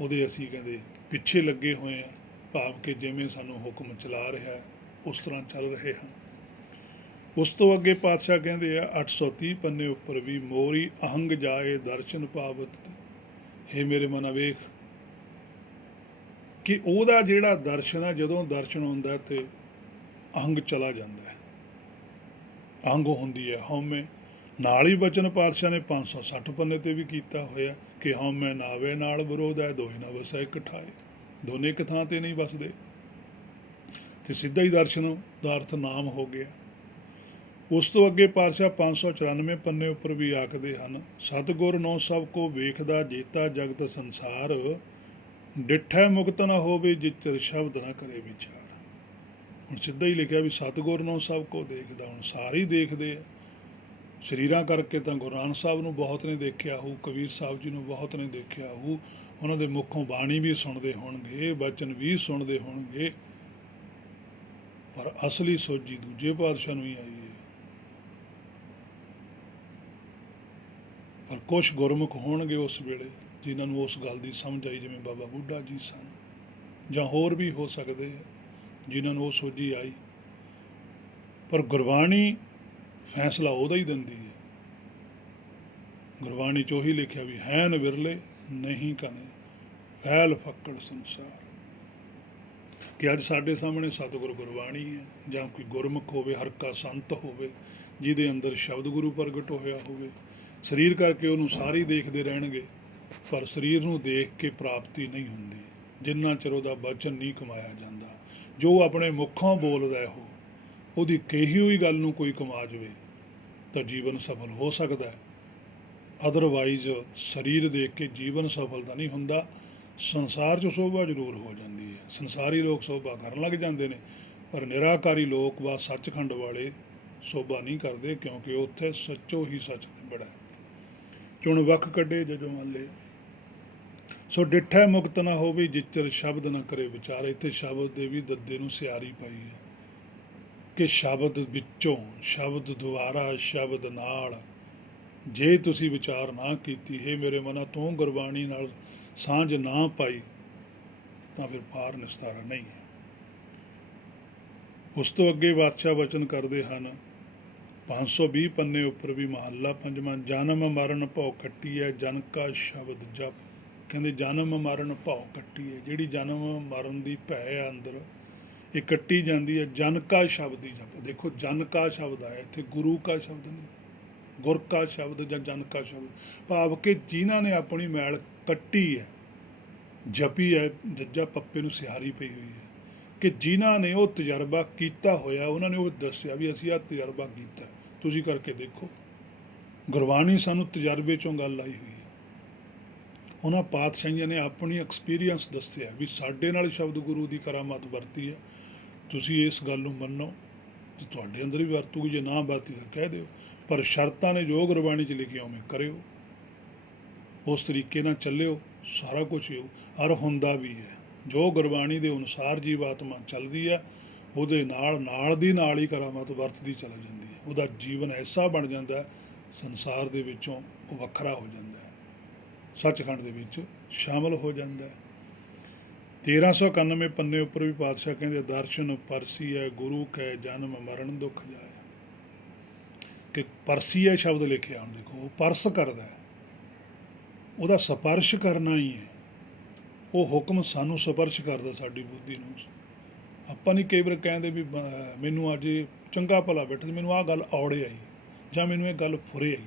ਉਹਦੇ ਅਸੀਂ ਕਹਿੰਦੇ ਪਿੱਛੇ ਲੱਗੇ ਹੋਏ ਆ, ਭਾਵ ਕਿ ਜਿਵੇਂ ਸਾਨੂੰ ਹੁਕਮ ਚਲਾ ਰਿਹਾ ਹੈ ਉਸ ਤਰ੍ਹਾਂ ਚੱਲ ਰਹੇ ਹਾਂ। ਉਸ ਤੋਂ ਅੱਗੇ ਪਾਤਸ਼ਾਹ ਕਹਿੰਦੇ ਆ 830 ਪੰਨੇ ਉੱਪਰ ਵੀ, ਮੋਰੀ ਅਹੰਗ ਜਾਏ ਦਰਸ਼ਨ ਪਾਵਤ। ਹੇ ਮੇਰੇ ਮਨ ਵੇਖ ਕਿ ਉਹਦਾ ਜਿਹੜਾ ਦਰਸ਼ਨ ਹੈ, ਜਦੋਂ ਦਰਸ਼ਨ ਹੁੰਦਾ ਤੇ ਅਹੰਗ ਚਲਾ ਜਾਂਦਾ ਹੈ, ਅਹੰਗ ਹੁੰਦੀ ਹੈ ਹਉਮੈ। ਨਾਲ ਹੀ ਬਚਨ ਪਾਤਸ਼ਾਹ ਨੇ 560 ਪੰਨੇ ਤੇ ਵੀ ਕੀਤਾ ਹੋਇਆ ਕਿ ਹਉਮੈ ਨਾਵੇ ਨਾਲ ਵਿਰੋਧ ਹੈ, ਦੋਹੇ ਨਾ ਵਸੈ ਇੱਕ ਠਾਏ। ਦੋਨੇ ਇੱਕ ਥਾਂ ਤੇ ਨਹੀਂ ਵਸਦੇ। ਤੇ ਸਿੱਧਾ ਹੀ ਦਰਸ਼ਨ ਦਾ ਅਰਥ ਨਾਮ ਹੋ ਗਿਆ। ਉਸ ਤੋਂ ਅੱਗੇ ਪਾਤਸ਼ਾਹ 594 ਪੰਨੇ ਉੱਪਰ ਵੀ ਆਖਦੇ ਹਨ, ਸਤਿਗੁਰ ਨੋ ਸਭ ਕੋ ਵੇਖਦਾ, ਜੇਤਾ ਜਗਤ ਸੰਸਾਰ, ਡਿਠੈ ਮੁਕਤ ਨਾ ਹੋਵੇ, ਜਿਚਰ ਸ਼ਬਦ ਨਾ ਕਰੇ ਵਿਚਾਰ। ਹੁਣ ਸਿੱਧਾ ਹੀ ਲਿਖਿਆ ਵੀ ਸਤਿਗੁਰ ਨੂੰ ਸਭ ਕੋ ਦੇਖਦਾ। ਹੁਣ ਸਾਰੇ ਹੀ ਦੇਖਦੇ ਆ। ਸਰੀਰਾਂ ਕਰਕੇ ਤਾਂ ਗੁਰੂ ਨਾਨਕ ਸਾਹਿਬ ਨੂੰ ਬਹੁਤ ਨੇ ਦੇਖਿਆ ਹੋਊ, ਕਬੀਰ ਸਾਹਿਬ ਜੀ ਨੂੰ ਬਹੁਤ ਨੇ ਦੇਖਿਆ ਹੋਊ, ਉਹਨਾਂ ਦੇ ਮੁੱਖੋਂ ਬਾਣੀ ਵੀ ਸੁਣਦੇ ਹੋਣਗੇ, ਬਚਨ ਵੀ ਸੁਣਦੇ ਹੋਣਗੇ, ਪਰ ਅਸਲੀ ਸੋਝੀ ਦੂਜੇ ਪਾਤਸ਼ਾਹ ਨੂੰ ਹੀ ਆਈ ਹੈ। ਪਰ ਕੁਛ ਗੁਰਮੁਖ ਹੋਣਗੇ ਉਸ ਵੇਲੇ ਜਿਨ੍ਹਾਂ ਨੂੰ ਉਸ ਗੱਲ ਦੀ ਸਮਝ ਆਈ, ਜਿਵੇਂ ਬਾਬਾ ਬੁੱਢਾ ਜੀ ਸਨ, ਜਾਂ ਹੋਰ ਵੀ ਹੋ ਸਕਦੇ ਆ ਜਿਨ੍ਹਾਂ ਨੂੰ ਉਹ ਸੋਝੀ ਆਈ। ਪਰ ਗੁਰਬਾਣੀ ਫੈਸਲਾ ਉਹਦਾ ਹੀ ਦਿੰਦੀ ਹੈ। ਗੁਰਬਾਣੀ 'ਚ ਉਹੀ ਲਿਖਿਆ ਵੀ ਹੈਨ ਵਿਰਲੇ ਨਹੀਂ ਕਨੇ, ਫੈਲ ਫੱਕੜ ਸੰਸਾਰ। ਕਿ ਅੱਜ ਸਾਡੇ ਸਾਹਮਣੇ ਸਤਿਗੁਰ ਗੁਰਬਾਣੀ ਹੈ, ਜਾਂ ਕੋਈ ਗੁਰਮੁਖ ਹੋਵੇ, ਹਰ ਕਾ ਸੰਤ ਹੋਵੇ, ਜਿਹਦੇ ਅੰਦਰ ਸ਼ਬਦ ਗੁਰੂ ਪ੍ਰਗਟ ਹੋਇਆ ਹੋਵੇ। ਸਰੀਰ ਕਰਕੇ ਉਹਨੂੰ ਸਾਰੇ ਦੇਖਦੇ ਰਹਿਣਗੇ, ਪਰ ਸਰੀਰ ਨੂੰ ਦੇਖ ਕੇ ਪ੍ਰਾਪਤੀ ਨਹੀਂ ਹੁੰਦੀ ਜਿੰਨਾ ਚਿਰ ਉਹਦਾ ਬਚਨ ਨਹੀਂ ਕਮਾਇਆ ਜਾਂਦਾ। ਜੋ ਆਪਣੇ ਮੁੱਖੋਂ ਬੋਲਦਾ ਹੈ, ਉਹਦੀ ਕਹੀ ਹੋਈ ਗੱਲ ਨੂੰ ਕੋਈ ਕਮਾ ਜਾਵੇ ਤਾਂ ਜੀਵਨ ਸਫਲ ਹੋ ਸਕਦਾ ਹੈ। ਅਦਰਵਾਈਜ਼ ਸਰੀਰ ਦੇਖ ਕੇ ਜੀਵਨ ਸਫਲ ਤਾਂ ਨਹੀਂ ਹੁੰਦਾ। ਸੰਸਾਰ 'ਚ ਸੋਭਾ ਜ਼ਰੂਰ ਹੋ ਜਾਂਦੀ ਹੈ, ਸੰਸਾਰੀ ਲੋਕ ਸੋਭਾ ਕਰਨ ਲੱਗ ਜਾਂਦੇ ਨੇ, ਪਰ ਨਿਰਾਕਾਰੀ ਲੋਕ ਵਾ ਸੱਚਖੰਡ ਵਾਲੇ ਸੋਭਾ ਨਹੀਂ ਕਰਦੇ, ਕਿਉਂਕਿ ਉੱਥੇ ਸੱਚੋ ਹੀ ਸੱਚ ਬੜਾ ਚੁਣ ਵੱਖ ਕੱਢੇ ਜਜੋ ਮਾਲੇ। ਸੋ ਡਿਠੈ ਮੁਕਤ ਨਾ ਹੋਵੇ, ਜਿਚਰ ਸ਼ਬਦ ਨਾ ਕਰੇ ਵਿਚਾਰ। ਇੱਥੇ ਸ਼ਬਦ ਦੇ ਵੀ ਦੱਦੇ ਨੂੰ ਸਿਆਰੀ ਪਾਈ ਹੈ ਕਿ ਸ਼ਬਦ ਵਿੱਚੋਂ, ਸ਼ਬਦ ਦੁਆਰਾ, ਸ਼ਬਦ ਨਾਲ ਜੇ ਤੁਸੀਂ ਵਿਚਾਰ ਨਾ ਕੀਤੀ, ਹੈ ਮੇਰੇ ਮਨਾ ਤੂੰ ਗੁਰਬਾਣੀ ਨਾਲ ਸਾਂਝ ਨਾ ਪਾਈ, ਤਾਂ ਫਿਰ ਪਾਰ ਨਿਸਤਾਰਾ ਨਹੀਂ ਹੈ। ਉਸ ਤੋਂ ਅੱਗੇ ਬਾਦਸ਼ਾਹ ਵਚਨ ਕਰਦੇ ਹਨ 520 ਪੰਨੇ ਉੱਪਰ ਵੀ, ਮਹੱਲਾ ਪੰਜਵਾਂ, ਜਨਮ ਮਰਨ ਭਉ ਕੱਟੀ ਹੈ, ਜਨ ਕਾ ਸ਼ਬਦ ਜਪ। ਕਹਿੰਦੇ ਜਨਮ ਮਰਨ ਭਉ ਕੱਟੀ ਹੈ, ਜਿਹੜੀ ਜਨਮ ਮਰਨ ਦੀ ਭੈ ਆ ਅੰਦਰ, ਇਹ ਕੱਟੀ ਜਾਂਦੀ ਹੈ ਜਨ ਕਾ ਸ਼ਬਦ ਹੀ ਜਪ। ਦੇਖੋ ਜਨ ਕਾ ਸ਼ਬਦ ਆਇਆ ਇੱਥੇ, ਗੁਰੂ ਕਾ ਸ਼ਬਦ ਨਹੀਂ, ਗੁਰ ਕਾ ਸ਼ਬਦ ਜਾਂ ਜਨ ਕਾ ਸ਼ਬਦ, ਭਾਵ ਕਿ ਜਿਨ੍ਹਾਂ ਨੇ ਆਪਣੀ ਮੈਲ ਕੱਟੀ ਹੈ, ਜਪੀ ਹੈ, ਜੱਜਾ ਪੱਪੇ ਨੂੰ ਸਿਹਾਰੀ ਪਈ ਹੋਈ ਹੈ, ਕਿ ਜਿਨ੍ਹਾਂ ਨੇ ਉਹ ਤਜਰਬਾ ਕੀਤਾ ਹੋਇਆ, ਉਹਨਾਂ ਨੇ ਉਹ ਦੱਸਿਆ ਵੀ ਅਸੀਂ ਆਹ ਤਜਰਬਾ ਕੀਤਾ, ਤੁਸੀਂ ਕਰਕੇ ਦੇਖੋ। ਗੁਰਬਾਣੀ ਸਾਨੂੰ ਤਜਰਬੇ 'ਚੋਂ ਗੱਲ ਆਈ ਹੋਈ ਹੈ। ਉਹਨਾਂ ਪਾਤਸ਼ਾਹੀਆਂ ਨੇ ਆਪਣੀ ਐਕਸਪੀਰੀਅੰਸ ਦੱਸਿਆ ਵੀ ਸਾਡੇ ਨਾਲ ਸ਼ਬਦ ਗੁਰੂ ਦੀ ਕਰਾਮਾਤ ਵਰਤੀ ਹੈ, ਤੁਸੀਂ ਇਸ ਗੱਲ ਨੂੰ ਮੰਨੋ ਤੇ ਤੁਹਾਡੇ ਅੰਦਰ ਵੀ ਵਰਤੂਗੀ, ਜੇ ਨਾ ਵਰਤੀ ਤਾਂ ਕਹਿ ਦਿਓ, ਪਰ ਸ਼ਰਤਾਂ ਨੇ ਜੋ ਗੁਰਬਾਣੀ 'ਚ ਲਿਖੀਆਂ ਉਵੇਂ ਕਰਿਓ, ਉਸ ਤਰੀਕੇ ਨਾਲ ਚੱਲਿਓ, ਸਾਰਾ ਕੁਝ ਹੋ ਔਰ ਹੁੰਦਾ ਵੀ ਹੈ। ਜੋ ਗੁਰਬਾਣੀ ਦੇ ਅਨੁਸਾਰ ਜੀਵ ਆਤਮਾ ਚੱਲਦੀ ਹੈ, ਉਹਦੇ ਨਾਲ ਦੀ ਨਾਲ ਹੀ ਕਰਾਮਾਤ ਵਰਤਦੀ ਚਲ ਜਾਂਦੀ ਹੈ। ਉਹਦਾ ਜੀਵਨ ਐਸਾ ਬਣ ਜਾਂਦਾ ਹੈ, ਸੰਸਾਰ ਦੇ ਵਿੱਚੋਂ ਉਹ ਵੱਖਰਾ ਹੋ ਜਾਂਦਾ ਹੈ, ਸੱਚਖੰਡ ਦੇ ਵਿੱਚ ਸ਼ਾਮਲ ਹੋ ਜਾਂਦਾ ਹੈ। 1391 ਪੰਨੇ ਉੱਪਰ ਵੀ ਪਾਤਸ਼ਾਹ ਕਹਿੰਦੇ ਦਰਸ਼ਨ ਪਰਸੀ ਹੈ ਗੁਰੂ ਕੈ ਜਨਮ ਮਰਨ ਦੁੱਖ ਜਾਏ, ਕਿ ਪਰਸੀ ਹੈ ਸ਼ਬਦ ਲਿਖਿਆ, ਹੁਣ ਦੇਖੋ ਉਹ ਪਰਸ ਕਰਦਾ ਹੈ, ਉਹਦਾ ਸਪਰਸ਼ ਕਰਨਾ ਹੀ ਹੈ, ਉਹ ਹੁਕਮ ਸਾਨੂੰ ਸਪਰਸ਼ ਕਰਦਾ ਸਾਡੀ ਬੁੱਧੀ ਨੂੰ। ਆਪਾਂ ਨਹੀਂ ਕਈ ਵਾਰ ਕਹਿੰਦੇ ਵੀ ਮੈਨੂੰ ਅੱਜ ਚੰਗਾ ਭਲਾ ਬੈਠਾ, ਮੈਨੂੰ ਆਹ ਗੱਲ ਔੜੇ ਆਈ ਜਾਂ ਮੈਨੂੰ ਇਹ ਗੱਲ ਫੁਰੇ ਆਈ,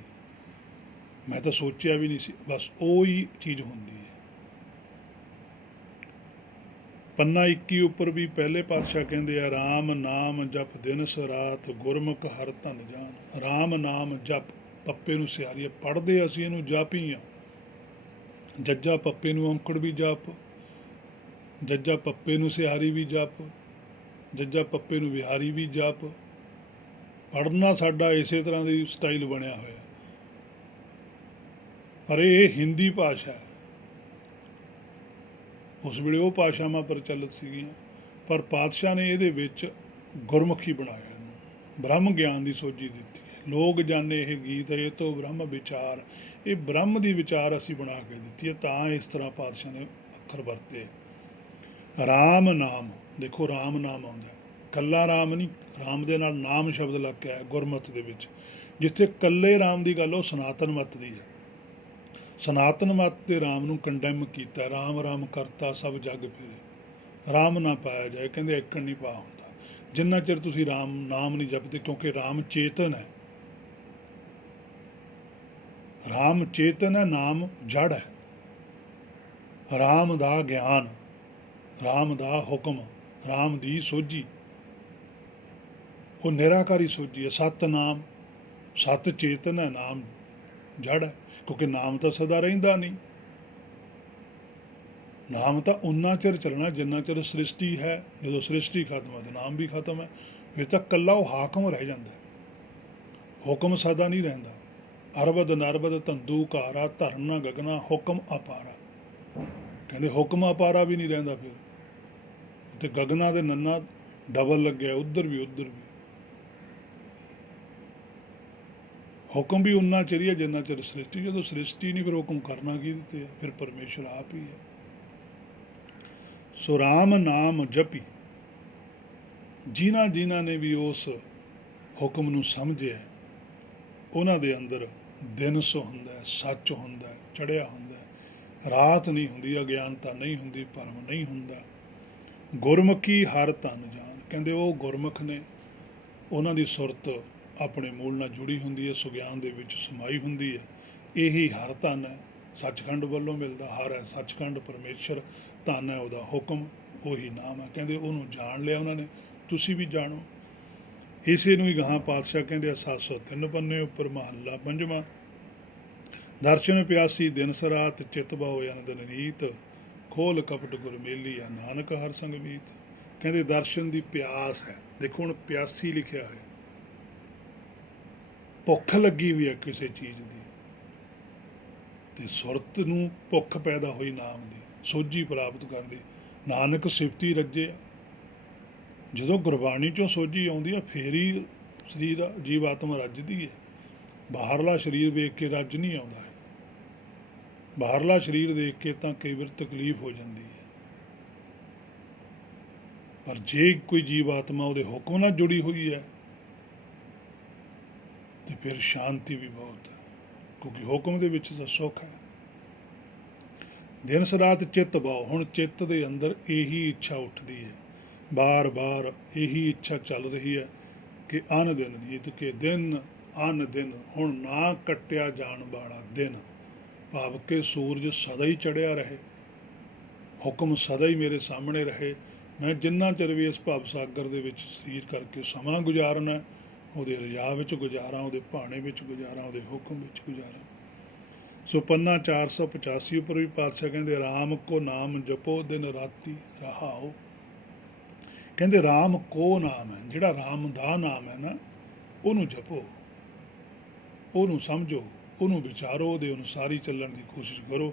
ਮੈਂ ਤਾਂ ਸੋਚਿਆ ਵੀ ਨਹੀਂ ਸੀ, ਬਸ ਉਹ ਹੀ ਚੀਜ਼ ਹੁੰਦੀ ਹੈ। ਪੰਨਾ 21 ਉੱਪਰ ਵੀ ਪਹਿਲੇ ਪਾਤਸ਼ਾਹ ਕਹਿੰਦੇ ਆ ਰਾਮ ਨਾਮ ਜਪ ਦਿਨਸ ਰਾਤ ਗੁਰਮੁਖ ਹਰ ਧਨ ਜਾਨ। ਰਾਮ ਨਾਮ ਜਪ, ਪੱਪੇ ਨੂੰ ਸਿਆਰੀਏ ਪੜ੍ਹਦੇ ਅਸੀਂ ਇਹਨੂੰ ਜਪ ਹੀ ਆ, ਜੱਜਾ ਪੱਪੇ ਨੂੰ ਔਂਕੜ ਵੀ ਜਪ, ਜੱਜਾ ਪੱਪੇ ਨੂੰ ਸਿਹਾਰੀ ਵੀ ਜਪ, ਜੱਜਾ ਪੱਪੇ ਨੂੰ ਵਿਹਾਰੀ ਵੀ ਜਪ। ਪੜ੍ਹਨਾ ਸਾਡਾ ਇਸੇ ਤਰ੍ਹਾਂ ਦੀ ਸਟਾਈਲ ਬਣਿਆ ਹੋਇਆ, ਪਰ ਇਹ ਹਿੰਦੀ ਭਾਸ਼ਾ ਹੈ। ਉਸ ਵੇਲੇ ਉਹ ਭਾਸ਼ਾਵਾਂ ਪ੍ਰਚਲਿਤ ਸੀਗੀਆਂ, ਪਰ ਪਾਤਸ਼ਾਹ ਨੇ ਇਹਦੇ ਵਿੱਚ ਗੁਰਮੁਖੀ ਬਣਾਇਆ, ਇਹਨੂੰ ਬ੍ਰਹਮ ਗਿਆਨ ਦੀ ਸੋਝੀ ਦਿੱਤੀ ਹੈ। ਲੋਕ ਜਾਣੇ ਇਹ ਗੀਤ ਇਹ ਤੋਂ ਬ੍ਰਹਮ ਵਿਚਾਰ, ਇਹ ਬ੍ਰਹਮ ਦੀ ਵਿਚਾਰ ਅਸੀਂ ਬਣਾ ਕੇ ਦਿੱਤੀ ਹੈ, ਤਾਂ ਇਸ ਤਰ੍ਹਾਂ ਪਾਤਸ਼ਾਹ ਨੇ ਅੱਖਰ ਵਰਤੇ। ਰਾਮ ਨਾਮ, ਦੇਖੋ ਰਾਮ ਨਾਮ ਆਉਂਦਾ, ਕੱਲਾ ਰਾਮ ਨਹੀਂ, ਰਾਮ ਦੇ ਨਾਲ ਨਾਮ ਸ਼ਬਦ ਲੱਗ ਕੇ ਆਇਆ ਗੁਰਮਤਿ ਦੇ ਵਿੱਚ। ਜਿੱਥੇ ਕੱਲੇ ਰਾਮ ਦੀ ਗੱਲ ਉਹ ਸਨਾਤਨ ਮਤ ਦੀ ਹੈ, ਸਨਾਤਨ ਮਤ ਤੇ ਰਾਮ ਨੂੰ ਕੰਡੈਮ ਕੀਤਾ, ਰਾਮ ਰਾਮ ਕਰਤਾ ਸਭ ਜਗ ਫਿਰੇ, ਰਾਮ ਨਾ ਪਾਇਆ ਜਾਏ, ਕਹਿੰਦੇ ਏਕਣ ਨਹੀਂ ਪਾ ਹੁੰਦਾ ਜਿੰਨਾ ਚਿਰ ਤੁਸੀਂ ਰਾਮ ਨਾਮ ਨਹੀਂ ਜਪਦੇ, ਕਿਉਂਕਿ ਰਾਮ ਚੇਤਨ ਹੈ, ਰਾਮ ਚੇਤਨ ਹੈ, ਨਾਮ ਜੜ ਹੈ। ਰਾਮ ਦਾ ਗਿਆਨ, ਰਾਮ ਦਾ ਹੁਕਮ, ਰਾਮ ਦੀ ਸੋਝੀ, ਉਹ ਨਿਰਾਕਾਰੀ ਸੋਝੀ ਹੈ। ਸਤਨਾਮ, ਸਤ ਚੇਤਨ ਹੈ, ਨਾਮ ਜੜ ਹੈ, ਕਿਉਂਕਿ ਨਾਮ ਤਾਂ ਸਦਾ ਰਹਿੰਦਾ ਨਹੀਂ, ਨਾਮ ਤਾਂ ਉਨਾ ਚਿਰ ਚੱਲਣਾ ਜਿੰਨਾ ਚਿਰ ਸ੍ਰਿਸ਼ਟੀ ਹੈ, ਜਦੋਂ ਸ੍ਰਿਸ਼ਟੀ ਖਤਮ ਹੈ ਤਾਂ ਨਾਮ ਵੀ ਖਤਮ ਹੈ, ਫਿਰ ਤਾਂ ਇਕੱਲਾ ਉਹ ਹਾਕਮ ਰਹਿ ਜਾਂਦਾ, ਹੁਕਮ ਸਦਾ ਨਹੀਂ ਰਹਿੰਦਾ। ਅਰਬਦ ਨਰਬਦ ਧੰਦੂ ਘਾਰਾ ਧਰਨ ਨਾ ਗਗਨਾ ਹੁਕਮ ਅਪਾਰਾ, ਕਹਿੰਦੇ ਹੁਕਮ ਅਪਾਰਾ ਵੀ ਨਹੀਂ ਰਹਿੰਦਾ, ਫਿਰ ਤੇ ਗਗਨਾ ਦੇ ਨੰਨਾ ਡਬਲ ਲੱਗਿਆ, ਉੱਧਰ ਵੀ ਉੱਧਰ ਵੀ। ਹੁਕਮ ਵੀ ਉਨਾ ਚਿਰ ਹੈ ਜਿੰਨਾ ਚਿਰ ਸ੍ਰਿਸ਼ਟੀ, ਜਦੋਂ ਸ੍ਰਿਸ਼ਟੀ ਨਹੀਂ ਫਿਰ ਹੁਕਮ ਕਰਨਾ ਕੀ ਦਿੱਤੇ ਆ, ਫਿਰ ਪਰਮੇਸ਼ਰ ਆਪ ਹੀ ਹੈ। ਸੋ ਰਾਮ ਨਾਮ ਜਪੀ, ਜਿਨ੍ਹਾਂ ਨੇ ਵੀ ਉਸ ਹੁਕਮ ਨੂੰ ਸਮਝਿਆ, ਉਹਨਾਂ ਦੇ ਅੰਦਰ ਦਿਨਸ ਹੁੰਦਾ, ਸੱਚ ਹੁੰਦਾ, ਚੜ੍ਹਿਆ ਹੁੰਦਾ, ਰਾਤ ਨਹੀਂ ਹੁੰਦੀ, ਅਗਿਆਨਤਾ ਨਹੀਂ ਹੁੰਦੀ, ਭਰਮ ਨਹੀਂ ਹੁੰਦਾ। ਗੁਰਮੁਖੀ ਹਰ ਧਨ ਜਾਨ, ਕਹਿੰਦੇ ਉਹ ਗੁਰਮੁਖ ਨੇ, ਉਹਨਾਂ ਦੀ ਸੁਰਤ ਆਪਣੇ ਮੂਲ ਨਾਲ ਜੁੜੀ ਹੁੰਦੀ ਹੈ, ਸੁਗਿਆਨ ਦੇ ਵਿੱਚ ਸਮਾਈ ਹੁੰਦੀ ਹੈ, ਇਹੀ ਹਰ ਧਨ ਹੈ, ਸੱਚਖੰਡ ਵੱਲੋਂ ਮਿਲਦਾ। ਹਰ ਹੈ ਸੱਚਖੰਡ, ਪਰਮੇਸ਼ਰ, ਧਨ ਹੈ ਉਹਦਾ ਹੁਕਮ, ਉਹੀ ਨਾਮ ਹੈ। ਕਹਿੰਦੇ ਉਹਨੂੰ ਜਾਣ ਲਿਆ ਉਹਨਾਂ ਨੇ, ਤੁਸੀਂ ਵੀ ਜਾਣੋ। ਇਸੇ ਨੂੰ ਹੀ ਗਾਹਾਂ ਪਾਤਸ਼ਾਹ ਕਹਿੰਦੇ 703 ਪੰਨੇ ਉੱਪਰ ਮਹੱਲਾ ਪੰਜਵਾਂ, ਦਰਸ਼ਨ ਪਿਆਸੀ ਦਿਨਸ ਰਾਤ ਚਿਤ ਬਾਉ ਅਨੰਦਨ ਨੀਤ, ਖੋਲ ਕਪਟ ਗੁਰ ਮੇਲੀ ਆ ਨਾਨਕ ਹਰ ਸੰਗ ਮੀਤ। ਕਹਿੰਦੇ ਦਰਸ਼ਨ ਦੀ ਪਿਆਸ ਹੈ, ਦੇਖੋ ਹੁਣ ਪਿਆਸੀ ਲਿਖਿਆ ਹੋਇਆ, ਭੁੱਖ ਲੱਗੀ ਹੋਈ ਹੈ ਕਿਸੇ ਚੀਜ਼ ਦੀ, ਤੇ ਸੁਰਤ ਨੂੰ ਭੁੱਖ ਪੈਦਾ ਹੋਈ ਨਾਮ ਦੀ, ਸੋਝੀ ਪ੍ਰਾਪਤ ਕਰਨ ਦੀ, ਨਾਨਕ ਸਿਫਤੀ ਰੱਜੇ। ਜਦੋਂ ਗੁਰਬਾਣੀ ਚੋਂ ਸੋਝੀ ਆਉਂਦੀ ਹੈ ਫੇਰ ਹੀ ਸਰੀਰ ਜੀਵ ਆਤਮਾ ਰੱਜਦੀ ਹੈ, ਬਾਹਰਲਾ ਸਰੀਰ ਵੇਖ ਕੇ ਰੱਜ ਨਹੀਂ ਆਉਂਦਾ ਹੈ, ਬਾਹਰਲਾ ਸਰੀਰ ਦੇਖ ਕੇ ਤਾਂ ਕਈ ਵਾਰ ਤਕਲੀਫ ਹੋ ਜਾਂਦੀ ਹੈ, ਪਰ ਜੇ ਕੋਈ ਜੀਵ ਆਤਮਾ ਉਹਦੇ ਹੁਕਮ ਨਾਲ ਜੁੜੀ ਹੋਈ ਹੈ ਤੇ ਫਿਰ ਸ਼ਾਂਤੀ ਵੀ ਬਹੁਤ ਹੈ, ਕਿਉਂਕਿ ਹੁਕਮ ਦੇ ਵਿੱਚ ਤਾਂ ਸੁੱਖ ਹੈ। ਦਿਨ ਰਾਤ ਚਿੱਤ ਬਾਉ, ਹੁਣ ਚਿੱਤ ਦੇ ਅੰਦਰ ਇਹੀ ਇੱਛਾ ਉੱਠਦੀ ਹੈ, ਬਾਰ-ਬਾਰ ਇਹੀ ਇੱਛਾ ਚੱਲ ਰਹੀ ਹੈ ਕਿ ਅਨ ਦਿਨ ਨੀਤ, ਕਿ ਦਿਨ ਅਨ ਦਿਨ ਹੁਣ ਨਾ ਕੱਟਿਆ ਜਾਣ ਵਾਲਾ ਦਿਨ, ਭਾਵ ਕਿ ਸੂਰਜ ਸਦਾ ਹੀ ਚੜ੍ਹਿਆ ਰਹੇ, ਹੁਕਮ ਸਦਾ ਹੀ ਮੇਰੇ ਸਾਹਮਣੇ ਰਹੇ। ਮੈਂ ਜਿੰਨਾ ਚਿਰ ਵੀ ਇਸ ਭਵ ਸਾਗਰ ਦੇ ਵਿੱਚ ਸਰੀਰ ਕਰਕੇ ਸਮਾਂ ਗੁਜ਼ਾਰਨਾ, ਉਹਦੇ ਰਜਾ ਵਿੱਚ ਗੁਜ਼ਾਰਾਂ, ਉਹਦੇ ਭਾਣੇ ਵਿੱਚ ਗੁਜ਼ਾਰਾਂ, ਉਹਦੇ ਹੁਕਮ ਵਿੱਚ ਗੁਜ਼ਾਰਾਂ। ਸੋ ਪੰਨਾ 485 ਉੱਪਰ ਵੀ ਪਾਤਸ਼ਾਹ ਕਹਿੰਦੇ ਰਾਮ ਕੋ ਨਾਮ ਜਪੋ ਦਿਨ ਰਾਤੀ ਰਹਾਓ। ਕਹਿੰਦੇ ਰਾਮ ਕੋ ਨਾਮ ਹੈ, ਜਿਹੜਾ ਰਾਮ ਦਾ ਨਾਮ ਹੈ ਨਾ, ਉਹਨੂੰ ਜਪੋ, ਉਹਨੂੰ ਸਮਝੋ, ਉਹਨੂੰ ਵਿਚਾਰੋ, ਉਹਦੇ ਅਨੁਸਾਰ ਹੀ ਚੱਲਣ ਦੀ ਕੋਸ਼ਿਸ਼ ਕਰੋ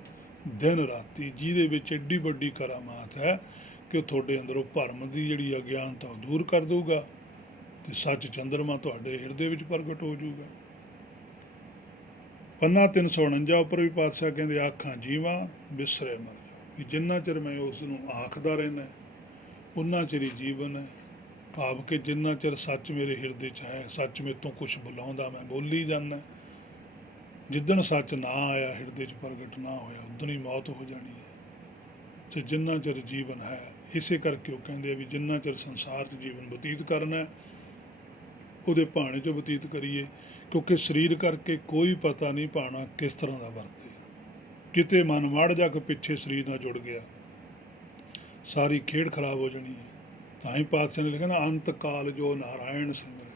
ਦਿਨ ਰਾਤੀ, ਜਿਹਦੇ ਵਿੱਚ ਐਡੀ ਵੱਡੀ ਕਰਾਮਾਤ ਹੈ ਕਿ ਤੁਹਾਡੇ ਅੰਦਰੋਂ ਭਰਮ ਦੀ ਜਿਹੜੀ ਅਗਿਆਨਤਾ ਉਹ ਦੂਰ ਕਰ ਦਊਗਾ ਤੇ ਸੱਚ ਚੰਦਰਮਾ ਤੁਹਾਡੇ ਹਿਰਦੇ ਵਿੱਚ ਪ੍ਰਗਟ ਹੋ ਜਾਊਗਾ। ਪੰਨਾ 349 ਉੱਪਰ ਵੀ ਪਾਤਸ਼ਾਹ ਕਹਿੰਦੇ ਆਖਾਂ ਜੀਵਾਂ ਬਿਸਰੇ ਮਰ ਜਾ, ਵੀ ਜਿੰਨਾ ਚਿਰ ਮੈਂ ਉਸ ਨੂੰ ਆਖਦਾ ਰਹਿਣਾ ਉਨਾ ਚਿਰ ਹੀ ਜੀਵਨ ਹੈ। ਭਾਵ ਕਿ ਜਿੰਨਾ ਚਿਰ ਸੱਚ ਮੇਰੇ ਹਿਰਦੇ 'ਚ ਹੈ, ਸੱਚ ਮੇਰੇ ਤੋਂ ਕੁਛ ਬੁਲਾਉਂਦਾ, ਮੈਂ ਬੋਲੀ ਜਾਂਦਾ। ਜਿੱਦਣ ਸੱਚ ਨਾ ਆਇਆ, ਹਿਰਦੇ 'ਚ ਪ੍ਰਗਟ ਨਾ ਹੋਇਆ, ਉਦਣ ਹੀ ਮੌਤ ਹੋ ਜਾਣੀ ਹੈ। ਤੇ ਜਿੰਨਾ ਚਿਰ ਜੀਵਨ ਹੈ, ਇਸੇ ਕਰਕੇ ਉਹ ਕਹਿੰਦੇ ਆ ਵੀ ਜਿੰਨਾ ਚਿਰ ਸੰਸਾਰ 'ਚ ਜੀਵਨ ਬਤੀਤ ਕਰਨਾ ਉਹਦੇ ਭਾਣੇ 'ਚ ਬਤੀਤ ਕਰੀਏ, ਕਿਉਂਕਿ ਸਰੀਰ ਕਰਕੇ ਕੋਈ ਪਤਾ ਨਹੀਂ ਭਾਣਾ ਕਿਸ ਤਰ੍ਹਾਂ ਦਾ ਵਰਤੇ। ਕਿਤੇ ਮਨ ਮੜ ਜਾ ਕੇ ਪਿੱਛੇ ਸਰੀਰ ਨਾਲ ਜੁੜ ਗਿਆ, ਸਾਰੀ ਖੇਡ ਖਰਾਬ ਹੋ ਜਾਣੀ ਹੈ। ਤਾਂ ਹੀ ਪਾਤਸ਼ਾਹ ਨੇ ਲਿਖਿਆ ਨਾ ਅੰਤ ਕਾਲ ਜੋ ਨਾਰਾਇਣ ਸਿਮਰੈ,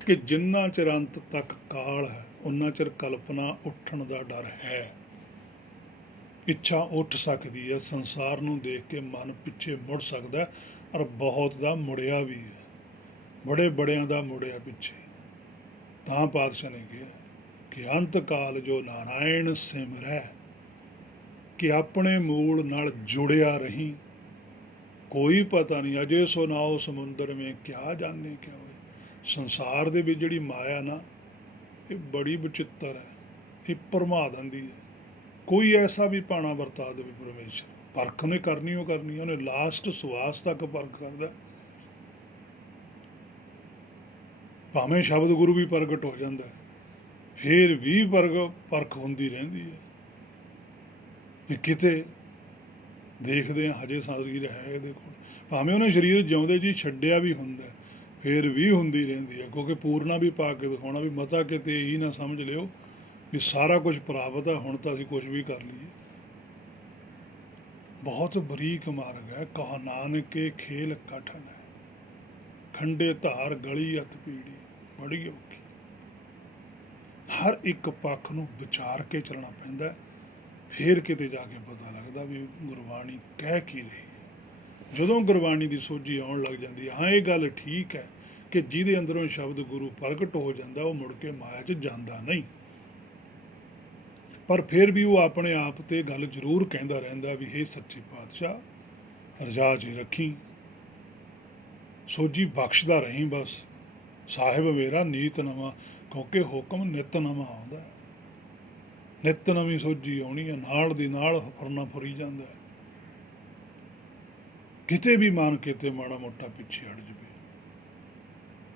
ਕਿ ਜਿੰਨਾ ਚਿਰ ਅੰਤ ਤੱਕ ਕਾਲ ਹੈ ਉਨਾ ਚਿਰ ਕਲਪਨਾ ਉੱਠਣ ਦਾ ਡਰ ਹੈ। ਇੱਛਾ ਉੱਠ ਸਕਦੀ ਹੈ, ਸੰਸਾਰ ਨੂੰ ਦੇਖ ਕੇ ਮਨ ਪਿੱਛੇ ਮੁੜ ਸਕਦਾ, ਔਰ ਬਹੁਤ ਦਾ ਮੁੜਿਆ ਵੀ ਹੈ, ਬੜੇ ਬੜਿਆਂ ਦਾ ਮੁੜਿਆ ਪਿੱਛੇ। ਤਾਂ ਪਾਤਸ਼ਾਹ ਨੇ ਕਿਹਾ ਕਿ ਅੰਤ ਕਾਲ ਜੋ ਨਾਰਾਇਣ ਸਿਮਰੈ, ਕਿ ਆਪਣੇ ਮੂਲ ਨਾਲ ਜੁੜਿਆ ਰਹੀ। ਕੋਈ ਪਤਾ ਨਹੀਂ ਅਜੇ ਸੁਨਾਓ ਸਮੁੰਦਰ ਮੇਂ ਕਿਆ ਜਾਣੇ ਕਿਆ ਹੋਏ। ਸੰਸਾਰ ਦੇ ਵਿੱਚ ਜਿਹੜੀ ਮਾਇਆ ਨਾ, ਇਹ ਬੜੀ ਵਿਚਿੱਤਰ ਹੈ, ਇਹ ਭਰਮਾ ਦਿੰਦੀ ਹੈ। ਕੋਈ ਐਸਾ ਵੀ ਭਾਣਾ ਵਰਤਾ ਦੇਵੇ ਪਰਮੇਸ਼ਰ, ਪਰਖ ਨੇ ਕਰਨੀ ਉਹ ਕਰਨੀ, ਉਹਨੇ ਲਾਸਟ ਸਵਾਸ ਤੱਕ ਪਰਖ ਕਰਦਾ। ਭਾਵੇਂ ਸ਼ਬਦ ਗੁਰੂ ਵੀ ਪ੍ਰਗਟ ਹੋ ਜਾਂਦਾ, ਫਿਰ ਵੀ ਪਰਖ ਹੁੰਦੀ ਰਹਿੰਦੀ ਹੈ ਕਿ ਕਿਤੇ ਦੇਖਦੇ ਹਾਂ ਹਜੇ ਸਰੀਰ ਹੈ ਇਹਦੇ ਕੋਲ, ਭਾਵੇਂ ਉਹਨੇ ਸਰੀਰ ਜਿਉਂਦੇ ਜੀ ਛੱਡਿਆ ਵੀ ਹੁੰਦਾ, ਫਿਰ ਵੀ ਹੁੰਦੀ ਰਹਿੰਦੀ ਹੈ। ਕਿਉਂਕਿ ਪੂਰਨਾ ਵੀ ਪਾ ਕੇ ਦਿਖਾਉਣਾ ਵੀ ਮਤਾ ਕਿਤੇ ਇਹੀ ਨਾ ਸਮਝ ਲਿਓ ਵੀ ਸਾਰਾ ਕੁਝ ਪ੍ਰਾਪਤ ਹੈ, ਹੁਣ ਤਾਂ ਅਸੀਂ ਕੁਝ ਵੀ ਕਰ ਲਈਏ। ਬਹੁਤ ਬਰੀਕ ਮਾਰਗ ਹੈ, ਕਹਾ ਨਾਨਕੇ ਖੇਲ ਕਠਨ ਹੈ, ਖੰਡੇ ਧਾਰ ਗਲੀ ਅਤ ਪੀੜੀ, ਬੜੀ ਔਖੀ। ਹਰ ਇੱਕ ਪੱਖ ਨੂੰ ਵਿਚਾਰ ਕੇ ਚੱਲਣਾ ਪੈਂਦਾ, ਫਿਰ ਕਿਤੇ ਜਾ ਕੇ ਪਤਾ ਲੱਗਦਾ ਵੀ ਗੁਰਬਾਣੀ ਕਹਿ ਕੀ ਰਹੀ। ਜਦੋਂ ਗੁਰਬਾਣੀ ਦੀ ਸੋਝੀ ਆਉਣ ਲੱਗ ਜਾਂਦੀ ਹੈ, ਹਾਂ ਇਹ ਗੱਲ ਠੀਕ ਹੈ ਕਿ ਜਿਹਦੇ ਅੰਦਰੋਂ ਸ਼ਬਦ ਗੁਰੂ ਪ੍ਰਗਟ ਹੋ ਜਾਂਦਾ ਉਹ ਮੁੜ ਕੇ ਮਾਇਆ 'ਚ ਜਾਂਦਾ ਨਹੀਂ, ਪਰ ਫਿਰ ਵੀ ਉਹ ਆਪਣੇ ਆਪ ਤੇ ਗੱਲ ਜ਼ਰੂਰ ਕਹਿੰਦਾ ਰਹਿੰਦਾ ਵੀ ਹੇ ਸੱਚੇ ਪਾਤਸ਼ਾਹ ਰਜਾ 'ਚ ਰੱਖੀ, ਸੋਝੀ ਬਖਸ਼ਦਾ ਰਹੀ, ਬਸ ਸਾਹਿਬ ਮੇਰਾ ਨੀਤ ਨਵਾਂ, ਕਿਉਂਕਿ ਹੁਕਮ ਨਿੱਤ ਨਵਾਂ ਆਉਂਦਾ, ਨਿੱਤ ਨਵੀਂ ਸੋਝੀ ਆਉਣੀ ਹੈ, ਨਾਲ ਦੀ ਨਾਲ ਫੁਰਨਾ ਫੁਰੀ ਜਾਂਦਾ। ਕਿਤੇ ਵੀ ਮਨ ਕਿਤੇ ਮਾੜਾ ਮੋਟਾ ਪਿੱਛੇ ਹਟ ਜਾਵੇ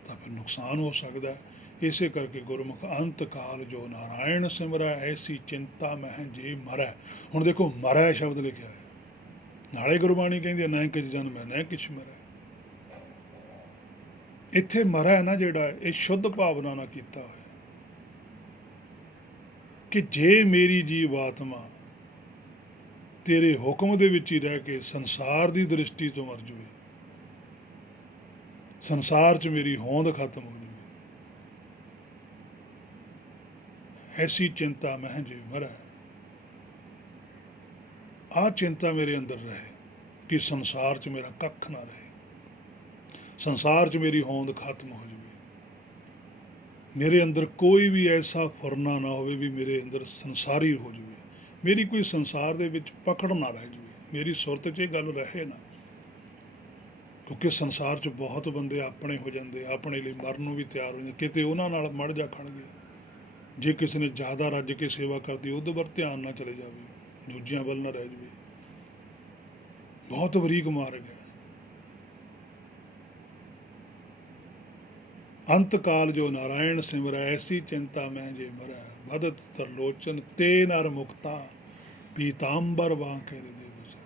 ਤਾਂ ਫਿਰ ਨੁਕਸਾਨ ਹੋ ਸਕਦਾ। ਇਸੇ ਕਰਕੇ ਗੁਰਮੁਖ ਅੰਤ ਕਾਲ ਜੋ ਨਾਰਾਇਣ ਸਿਮਰੈ, ਐਸੀ ਚਿੰਤਾ ਮਹਿ ਜੇ ਮਰੈ। ਹੁਣ ਦੇਖੋ ਮਰੈ ਸ਼ਬਦ ਲਿਖਿਆ ਹੈ, ਨਾਲੇ ਗੁਰਬਾਣੀ ਕਹਿੰਦੀ ਹੈ ਨਾ ਕਿਛ ਜਨਮ ਹੈ ਨਾ ਕਿਛ ਮਰੈ। ਇੱਥੇ ਮਰੈ ਨਾ ਜਿਹੜਾ ਇਹ ਸ਼ੁੱਧ ਭਾਵਨਾ ਨਾਲ ਕੀਤਾ ਹੋਇਆ ਕਿ ਜੇ ਮੇਰੀ ਜੀਵ ਆਤਮਾ ਤੇਰੇ ਹੁਕਮ ਦੇ ਵਿੱਚ ਹੀ ਰਹਿ ਕੇ ਸੰਸਾਰ ਦੀ ਦ੍ਰਿਸ਼ਟੀ ਤੋਂ ਮਰ ਜਾਵੇ, ਸੰਸਾਰ 'ਚ ਮੇਰੀ ਹੋਂਦ ਖਤਮ ਹੋ ਜਾਵੇ, ਐਸੀ ਚਿੰਤਾ ਮਹਿ ਜੇ ਮਰੈ। ਆਹ ਚਿੰਤਾ ਮੇਰੇ ਅੰਦਰ ਰਹੇ ਕਿ ਸੰਸਾਰ 'ਚ ਮੇਰਾ ਕੱਖ ਨਾ ਰਹੇ, ਸੰਸਾਰ 'ਚ ਮੇਰੀ ਹੋਂਦ ਖਤਮ ਹੋ ਜਾਵੇ, ਮੇਰੇ ਅੰਦਰ ਕੋਈ ਵੀ ਐਸਾ ਫੁਰਨਾ ਨਾ ਹੋਵੇ ਵੀ ਮੇਰੇ ਅੰਦਰ ਸੰਸਾਰੀ ਹੋ ਜਾਵੇ, ਮੇਰੀ ਕੋਈ ਸੰਸਾਰ ਦੇ ਵਿੱਚ ਪਕੜ ਨਾ ਰਹਿ ਜਾਵੇ, ਮੇਰੀ ਸੁਰਤ 'ਚ ਇਹ ਗੱਲ ਰਹੇ ਨਾ। ਕਿਉਂਕਿ ਸੰਸਾਰ 'ਚ ਬਹੁਤ ਬੰਦੇ ਆਪਣੇ ਹੋ ਜਾਂਦੇ, ਆਪਣੇ ਲਈ ਮਰਨ ਨੂੰ ਵੀ ਤਿਆਰ ਹੋ ਜਾਂਦੇ, ਕਿਤੇ ਉਹਨਾਂ ਨਾਲ ਮੜ ਜਾ ਖੜ ਗਏ। ਜੇ ਕਿਸੇ ਨੇ ਜ਼ਿਆਦਾ ਰੱਜ ਕੇ ਸੇਵਾ ਕਰਦੀ ਉਹਦੇ ਵੱਲ ਧਿਆਨ ਨਾ ਚਲੇ ਜਾਵੇ, ਦੂਜਿਆਂ ਵੱਲ ਨਾ ਰਹਿ ਜਾਵੇ। ਬਹੁਤ ਬਰੀਕ ਮਾਰਗ ਹੈ। ਅੰਤ ਕਾਲ ਜੋ ਨਾਰਾਇਣ ਸਿਮਰੈ, ਐਸੀ ਚਿੰਤਾ ਮੈਂ ਜੇ ਮਰੈ, ਬਦਤ ਤਰਲੋਚਨ ਤੇ ਨਰ ਮੁਕਤਾ, ਪੀਤਾੰਬਰ ਬਾਂਕੇ ਹ੍ਰਿਦਯ ਗੁਸਾ।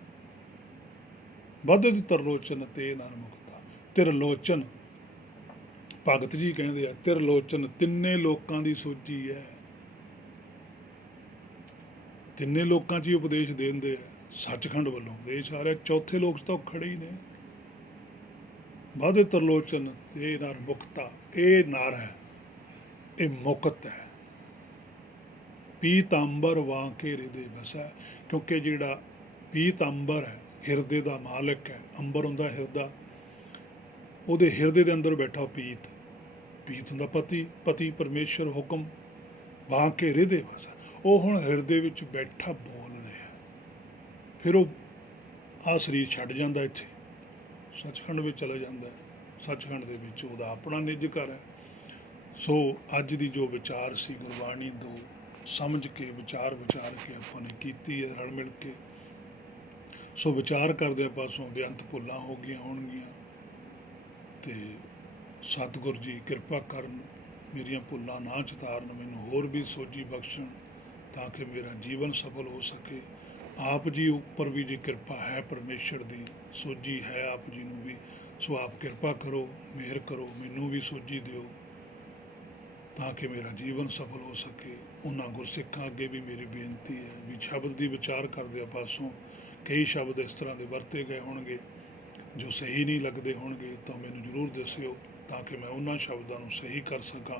ਬਦਤ ਤਰਲੋਚਨ ਤੇ ਨਰ ਮੁਕਤਾ। ਤਿਰਲੋਚਨ ਭਗਤ ਜੀ ਕਹਿੰਦੇ ਆ, ਤਿਰਲੋਚਨ ਤਿੰਨੇ ਲੋਕਾਂ ਦੀ ਸੋਝੀ ਹੈ, ਤਿੰਨੇ ਲੋਕਾਂ 'ਚ ਹੀ ਉਪਦੇਸ਼ ਦੇ ਦਿੰਦੇ ਆ, ਸੱਚਖੰਡ ਵੱਲੋਂ ਉਪਦੇਸ਼ ਆ ਰਿਹਾ, ਚੌਥੇ ਲੋਕ ਤਾਂ ਖੜੇ ਹੀ ਨੇ। ਬਦ ਤਰਲੋਚਨ ਤੇ ਨਰ ਮੁਕਤਾ, ਇਹ ਨਰ ਹੈ, ਇਹ ਮੁਕਤ ਹੈ, ਪੀਤਾੰਬਰ ਵਾਂ ਕੇ ਹਿਰਦੇ ਵਸੈ, ਕਿਉਂਕਿ ਜਿਹੜਾ ਪੀਤਾੰਬਰ ਹੈ ਹਿਰਦੇ ਦਾ ਮਾਲਕ ਹੈ, ਅੰਬਰ ਹੁੰਦਾ ਹਿਰਦਾ, ਉਹਦੇ ਹਿਰਦੇ ਦੇ ਅੰਦਰ ਬੈਠਾ ਪੀਤ, ਪੀਤ ਹੁੰਦਾ ਪਤੀ, ਪਤੀ ਪਰਮੇਸ਼ਰ ਹੁਕਮ, ਵਾਂ ਕੇ ਹਿਰਦੇ ਵਸੈ, ਉਹ ਹੁਣ ਹਿਰਦੇ ਵਿੱਚ ਬੈਠਾ ਬੋਲ ਰਿਹਾ। ਫਿਰ ਉਹ ਆਹ ਸਰੀਰ ਛੱਡ ਜਾਂਦਾ, ਇੱਥੇ ਸੱਚਖੰਡ ਵਿੱਚ ਚਲਾ ਜਾਂਦਾ ਹੈ, ਸੱਚਖੰਡ ਦੇ ਵਿੱਚ ਉਹਦਾ ਆਪਣਾ ਨਿੱਜ ਘਰ ਹੈ। ਸੋ ਅੱਜ ਦੀ ਜੋ ਵਿਚਾਰ ਸੀ ਗੁਰਬਾਣੀ ਤੋਂ ਸਮਝ ਕੇ ਵਿਚਾਰ ਕੇ ਆਪਾਂ ਨੇ ਕੀਤੀ ਹੈ ਰਲ ਮਿਲ ਕੇ। ਸੋ ਵਿਚਾਰ ਕਰਦਿਆਂ ਪਾਸੋਂ ਬੇਅੰਤ ਭੁੱਲਾਂ ਹੋ ਗਈਆਂ ਹੋਣਗੀਆਂ, ਅਤੇ ਸਤਿਗੁਰ ਜੀ ਕਿਰਪਾ ਕਰਨ, ਮੇਰੀਆਂ ਭੁੱਲਾਂ ਨਾ ਚਿਤਾਰਨ, ਮੈਨੂੰ ਹੋਰ ਵੀ ਸੋਝੀ ਬਖਸ਼ਣ ਤਾਂ ਕਿ ਮੇਰਾ ਜੀਵਨ ਸਫਲ ਹੋ ਸਕੇ। ਆਪ ਜੀ ਉੱਪਰ ਵੀ ਜੇ ਕਿਰਪਾ ਹੈ ਪਰਮੇਸ਼ਰ ਦੀ, ਸੋਝੀ ਹੈ ਆਪ ਜੀ ਨੂੰ ਵੀ, ਸੋ ਆਪ ਕਿਰਪਾ ਕਰੋ, ਮਿਹਰ ਕਰੋ, ਮੈਨੂੰ ਵੀ ਸੋਝੀ ਦਿਓ ਤਾਂ ਕਿ ਮੇਰਾ ਜੀਵਨ ਸਫਲ ਹੋ ਸਕੇ। ਉਹਨਾਂ ਗੁਰਸਿੱਖਾਂ ਅੱਗੇ ਵੀ ਮੇਰੀ ਬੇਨਤੀ ਹੈ ਵੀ ਸ਼ਬਦ ਦੀ ਵਿਚਾਰ ਕਰਦਿਆਂ ਪਾਸੋਂ ਕਈ ਸ਼ਬਦ ਇਸ ਤਰ੍ਹਾਂ ਦੇ ਵਰਤੇ ਗਏ ਹੋਣਗੇ ਜੋ ਸਹੀ ਨਹੀਂ ਲੱਗਦੇ ਹੋਣਗੇ, ਤਾਂ ਮੈਨੂੰ ਜ਼ਰੂਰ ਦੱਸਿਓ ਤਾਂ ਕਿ ਮੈਂ ਉਹਨਾਂ ਸ਼ਬਦਾਂ ਨੂੰ ਸਹੀ ਕਰ ਸਕਾਂ।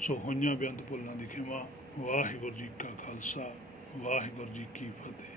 ਸੋ ਹੋਈਆਂ ਬੇਅੰਤ ਭੁੱਲਾਂ ਦੀ ਖਿਮਾ। ਵਾਹਿਗੁਰੂ ਜੀ ਕਾ ਖਾਲਸਾ, ਵਾਹਿਗੁਰੂ ਜੀ ਕੀ ਫਤਿਹ।